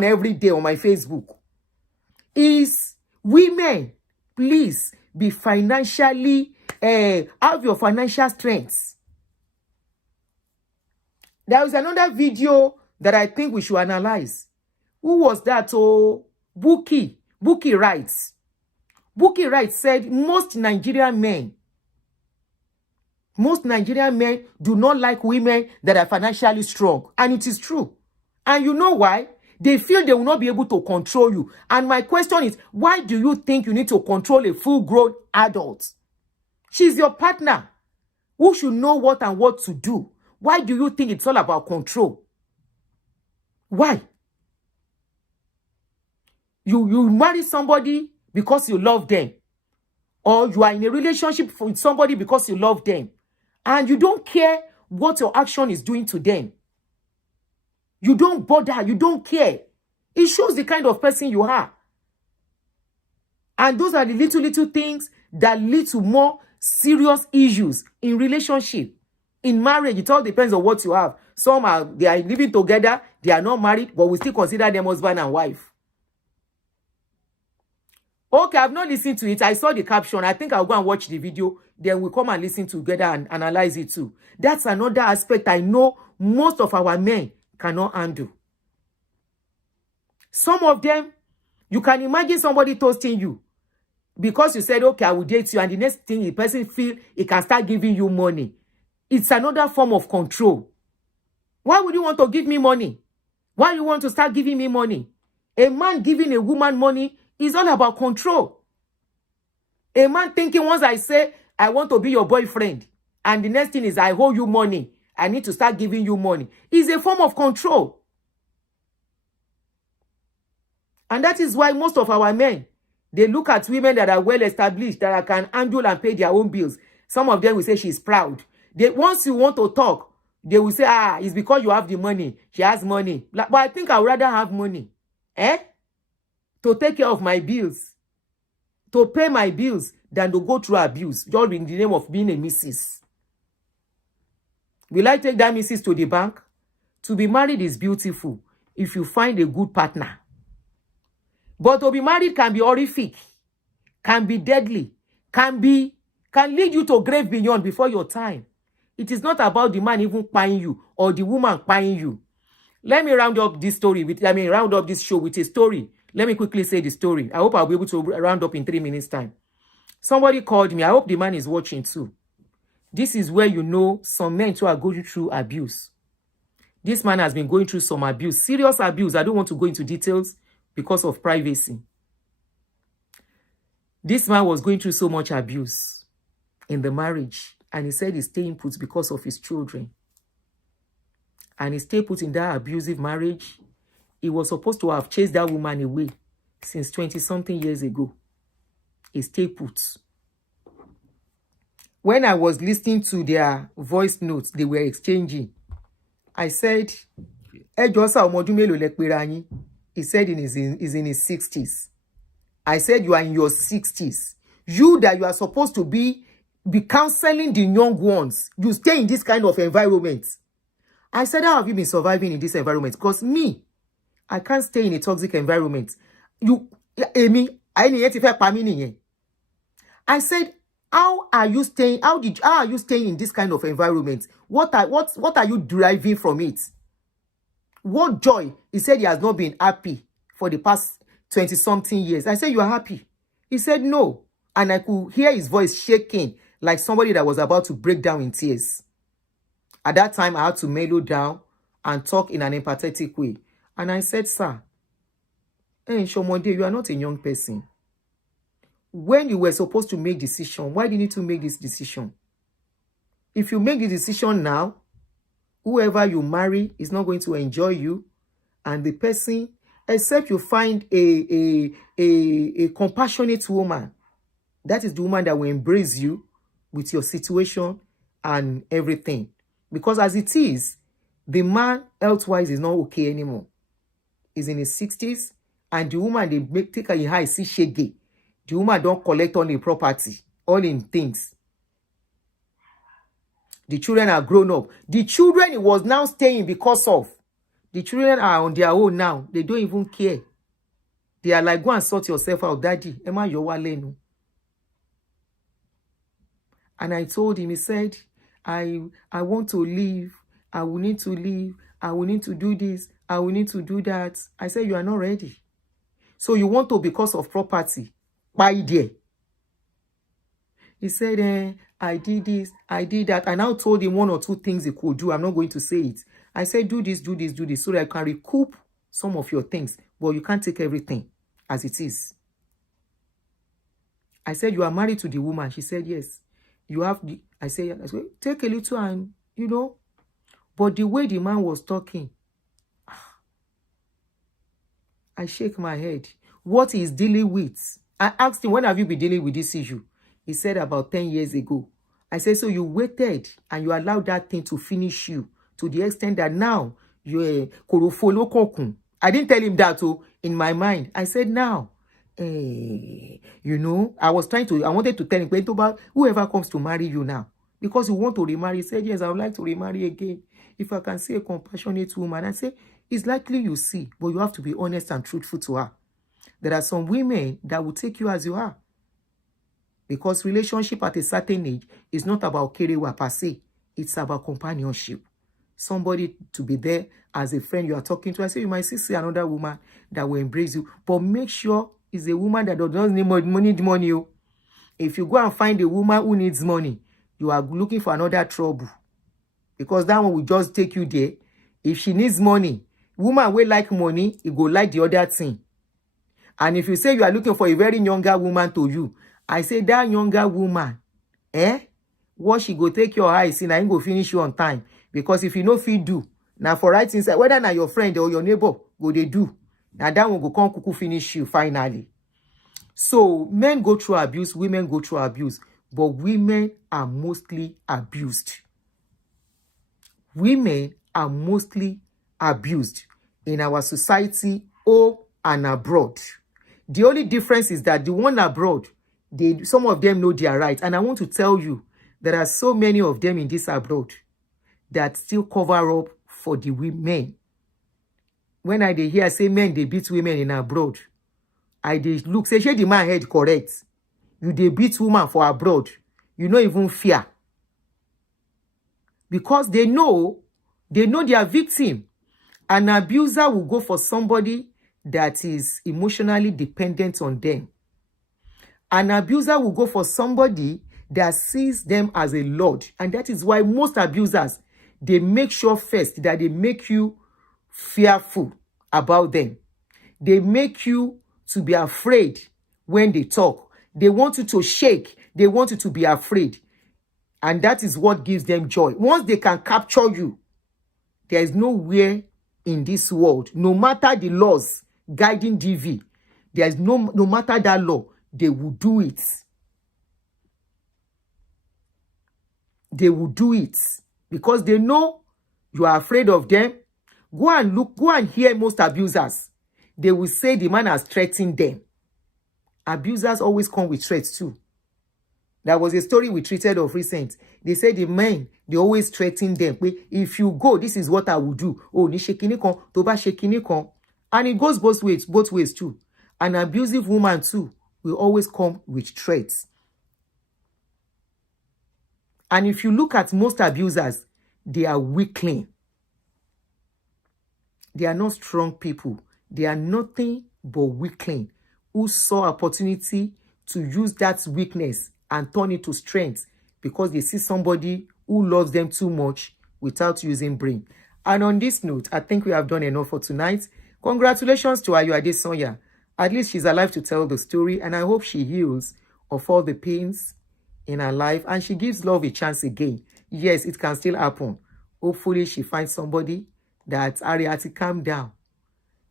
every day on my Facebook. Is women, please be financially, have your financial strengths. There is another video that I think we should analyze. Who was that? Oh, Buki writes. Bukky Wright said most Nigerian men do not like women that are financially strong. And it is true. And you know why? They feel they will not be able to control you. And my question is, why do you think you need to control a full-grown adult? She's your partner who should know what and what to do. Why do you think it's all about control? Why? You marry somebody because you love them. Or you are in a relationship with somebody because you love them. And you don't care what your action is doing to them. You don't bother. You don't care. It shows the kind of person you are. And those are the little things that lead to more serious issues in relationship. In marriage, it all depends on what you have. Some they are living together, they are not married, but we still consider them husband and wife. Okay, I've not listened to it. I saw the caption. I think I'll go and watch the video. Then we'll come and listen together and analyze it too. That's another aspect I know most of our men cannot handle. Some of them, you can imagine somebody toasting you because you said, okay, I will date you. And the next thing the person feel, he can start giving you money. It's another form of control. Why would you want to give me money? Why you want to start giving me money? A man giving a woman money is all about control. A man thinking once I say, I want to be your boyfriend, and the next thing is I owe you money, I need to start giving you money, is a form of control. And that is why most of our men, they look at women that are well established, that can handle and pay their own bills. Some of them will say she's proud. Once you want to talk, they will say, it's because you have the money. She has money. But I think I would rather have money. To take care of my bills. To pay my bills than to go through abuse. Just in the name of being a missus. Will I take that missus to the bank? To be married is beautiful if you find a good partner. But to be married can be horrific. Can be deadly. Can lead you to grave beyond before your time. It is not about the man even paying you or the woman paying you. Let me round up this story round up this show with a story. Let me quickly say the story. I hope I'll be able to round up in 3 minutes time. Somebody called me. I hope the man is watching too. This is where you know some men too are going through abuse. This man has been going through some abuse, serious abuse. I don't want to go into details because of privacy. This man was going through so much abuse in the marriage. And he said he's staying put because of his children. And he stayed put in that abusive marriage. He was supposed to have chased that woman away since 20-something years ago. He stayed put. When I was listening to their voice notes they were exchanging, I said, he said he's in his 60s. I said, you are in your 60s. You that you are supposed to be counseling the young ones. You stay in this kind of environment. I said, how have you been surviving in this environment? Because me, I can't stay in a toxic environment. I said, how are you staying? How are you staying in this kind of environment? What are you deriving from it? What joy? He said he has not been happy for the past 20-something years. I said, you are happy? He said, no. And I could hear his voice shaking like somebody that was about to break down in tears. At that time, I had to mellow down and talk in an empathetic way. And I said, sir, Shomode, you are not a young person. When you were supposed to make decision, why did you need to make this decision? If you make the decision now, whoever you marry is not going to enjoy you. And the person, except you find a compassionate woman, that is the woman that will embrace you with your situation and everything. Because as it is, the man health-wise is not okay anymore. He's in his 60s, and the woman, they take her in high, see shege. The woman don't collect all the property, all in things. The children are grown up. The children he was now staying because of. The children are on their own now. They don't even care. They are like, go and sort yourself out, daddy. Emma, you're walenu. And I told him, he said, I want to leave. I will need to leave. I will need to do this. I will need to do that. I said, you are not ready. So you want to, because of property, buy there. He said, I did this, I did that. I now told him 1 or 2 things he could do. I'm not going to say it. I said, do this, do this, do this, so that I can recoup some of your things. But you can't take everything as it is. I said, you are married to the woman. She said, yes. You have the, I said, take a little and, you know. But the way the man was talking, I shake my head. What he's dealing with. I asked him, when have you been dealing with this issue? He said about 10 years ago. I said, so you waited and you allowed that thing to finish you to the extent that now you're korofolo kokun. I didn't tell him that in my mind. I said, now, you know, I wanted to tell him, about whoever comes to marry you now, because you want to remarry. He said, yes, I would like to remarry again. If I can see a compassionate woman. I say, it's likely you see, but you have to be honest and truthful to her. There are some women that will take you as you are. Because relationship at a certain age is not about kerewa per se. It's about companionship. Somebody to be there as a friend you are talking to. I say you might see another woman that will embrace you. But make sure it's a woman that doesn't need money. If you go and find a woman who needs money, you are looking for another trouble. Because that one will just take you there. If she needs money, woman will like money, it go like the other thing. And if you say you are looking for a very younger woman to you, I say that younger woman, what she go take your eyes in, I ain't go finish you on time. Because if you know fit do, now for right inside, whether na your friend or your neighbor, go they do. Now that one go come kuku finish you finally. So men go through abuse, women go through abuse, but women are mostly abused. Women are mostly abused in our society, home and abroad. The only difference is that the one abroad, some of them know their rights. And I want to tell you, there are so many of them in this abroad that still cover up for the women. When I hear say men, they beat women in abroad, I look, say, the man head correct. You they beat woman for abroad. You don't even fear. Because they know their victim. An abuser will go for somebody that is emotionally dependent on them. An abuser will go for somebody that sees them as a lord. And that is why most abusers, they make sure first that they make you fearful about them. They make you to be afraid when they talk. They want you to shake. They want you to be afraid. And that is what gives them joy. Once they can capture you, there is nowhere in this world, no matter the laws guiding DV, there is no matter that law, they will do it. They will do it because they know you are afraid of them. Go and hear most abusers. They will say the man has threatened them. Abusers always come with threats too. There was a story we treated of recent. They said the men, they always threaten them. If you go, this is what I will do. Oh, ni shekini kon, toba shekini kon. And it goes both ways too. An abusive woman too will always come with threats. And if you look at most abusers, they are weakling. They are not strong people. They are nothing but weakling who saw opportunity to use that weakness and turn it to strength because they see somebody who loves them too much without using brain. And on this note, I think we have done enough for tonight. Congratulations to Ayo Adesanya. At least she's alive to tell the story, and I hope she heals of all the pains in her life and she gives love a chance again. Yes, it can still happen. Hopefully she finds somebody that Ariati calm down.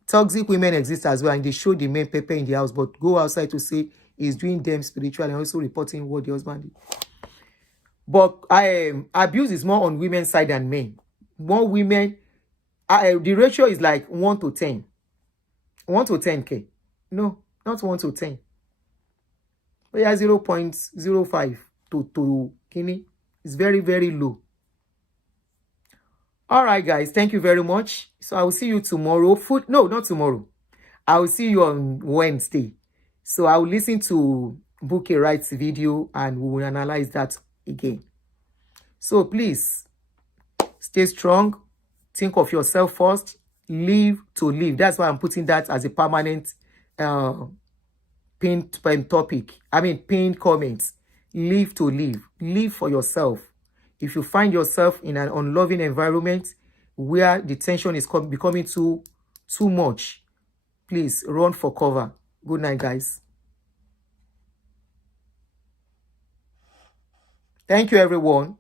Toxic women exist as well, and they show the men pepper in the house, but go outside to say he's doing them spiritual and also reporting what the husband did. But abuse is more on women's side than men. More women, the ratio is like 1 to 10. 1 to 10K. No, not 1 to 10. But yeah, 0.05 to Kini. It's very, very low. All right, guys. Thank you very much. So I will see you tomorrow. No, not tomorrow. I will see you on Wednesday. So I will listen to Bookie Wright's video and we will analyze that again. So please, stay strong. Think of yourself first. Live to live. That's why I'm putting that as a permanent pinned topic. Pinned comments. Live to live. Live for yourself. If you find yourself in an unloving environment where the tension is becoming too much, please run for cover. Good night, guys. Thank you, everyone.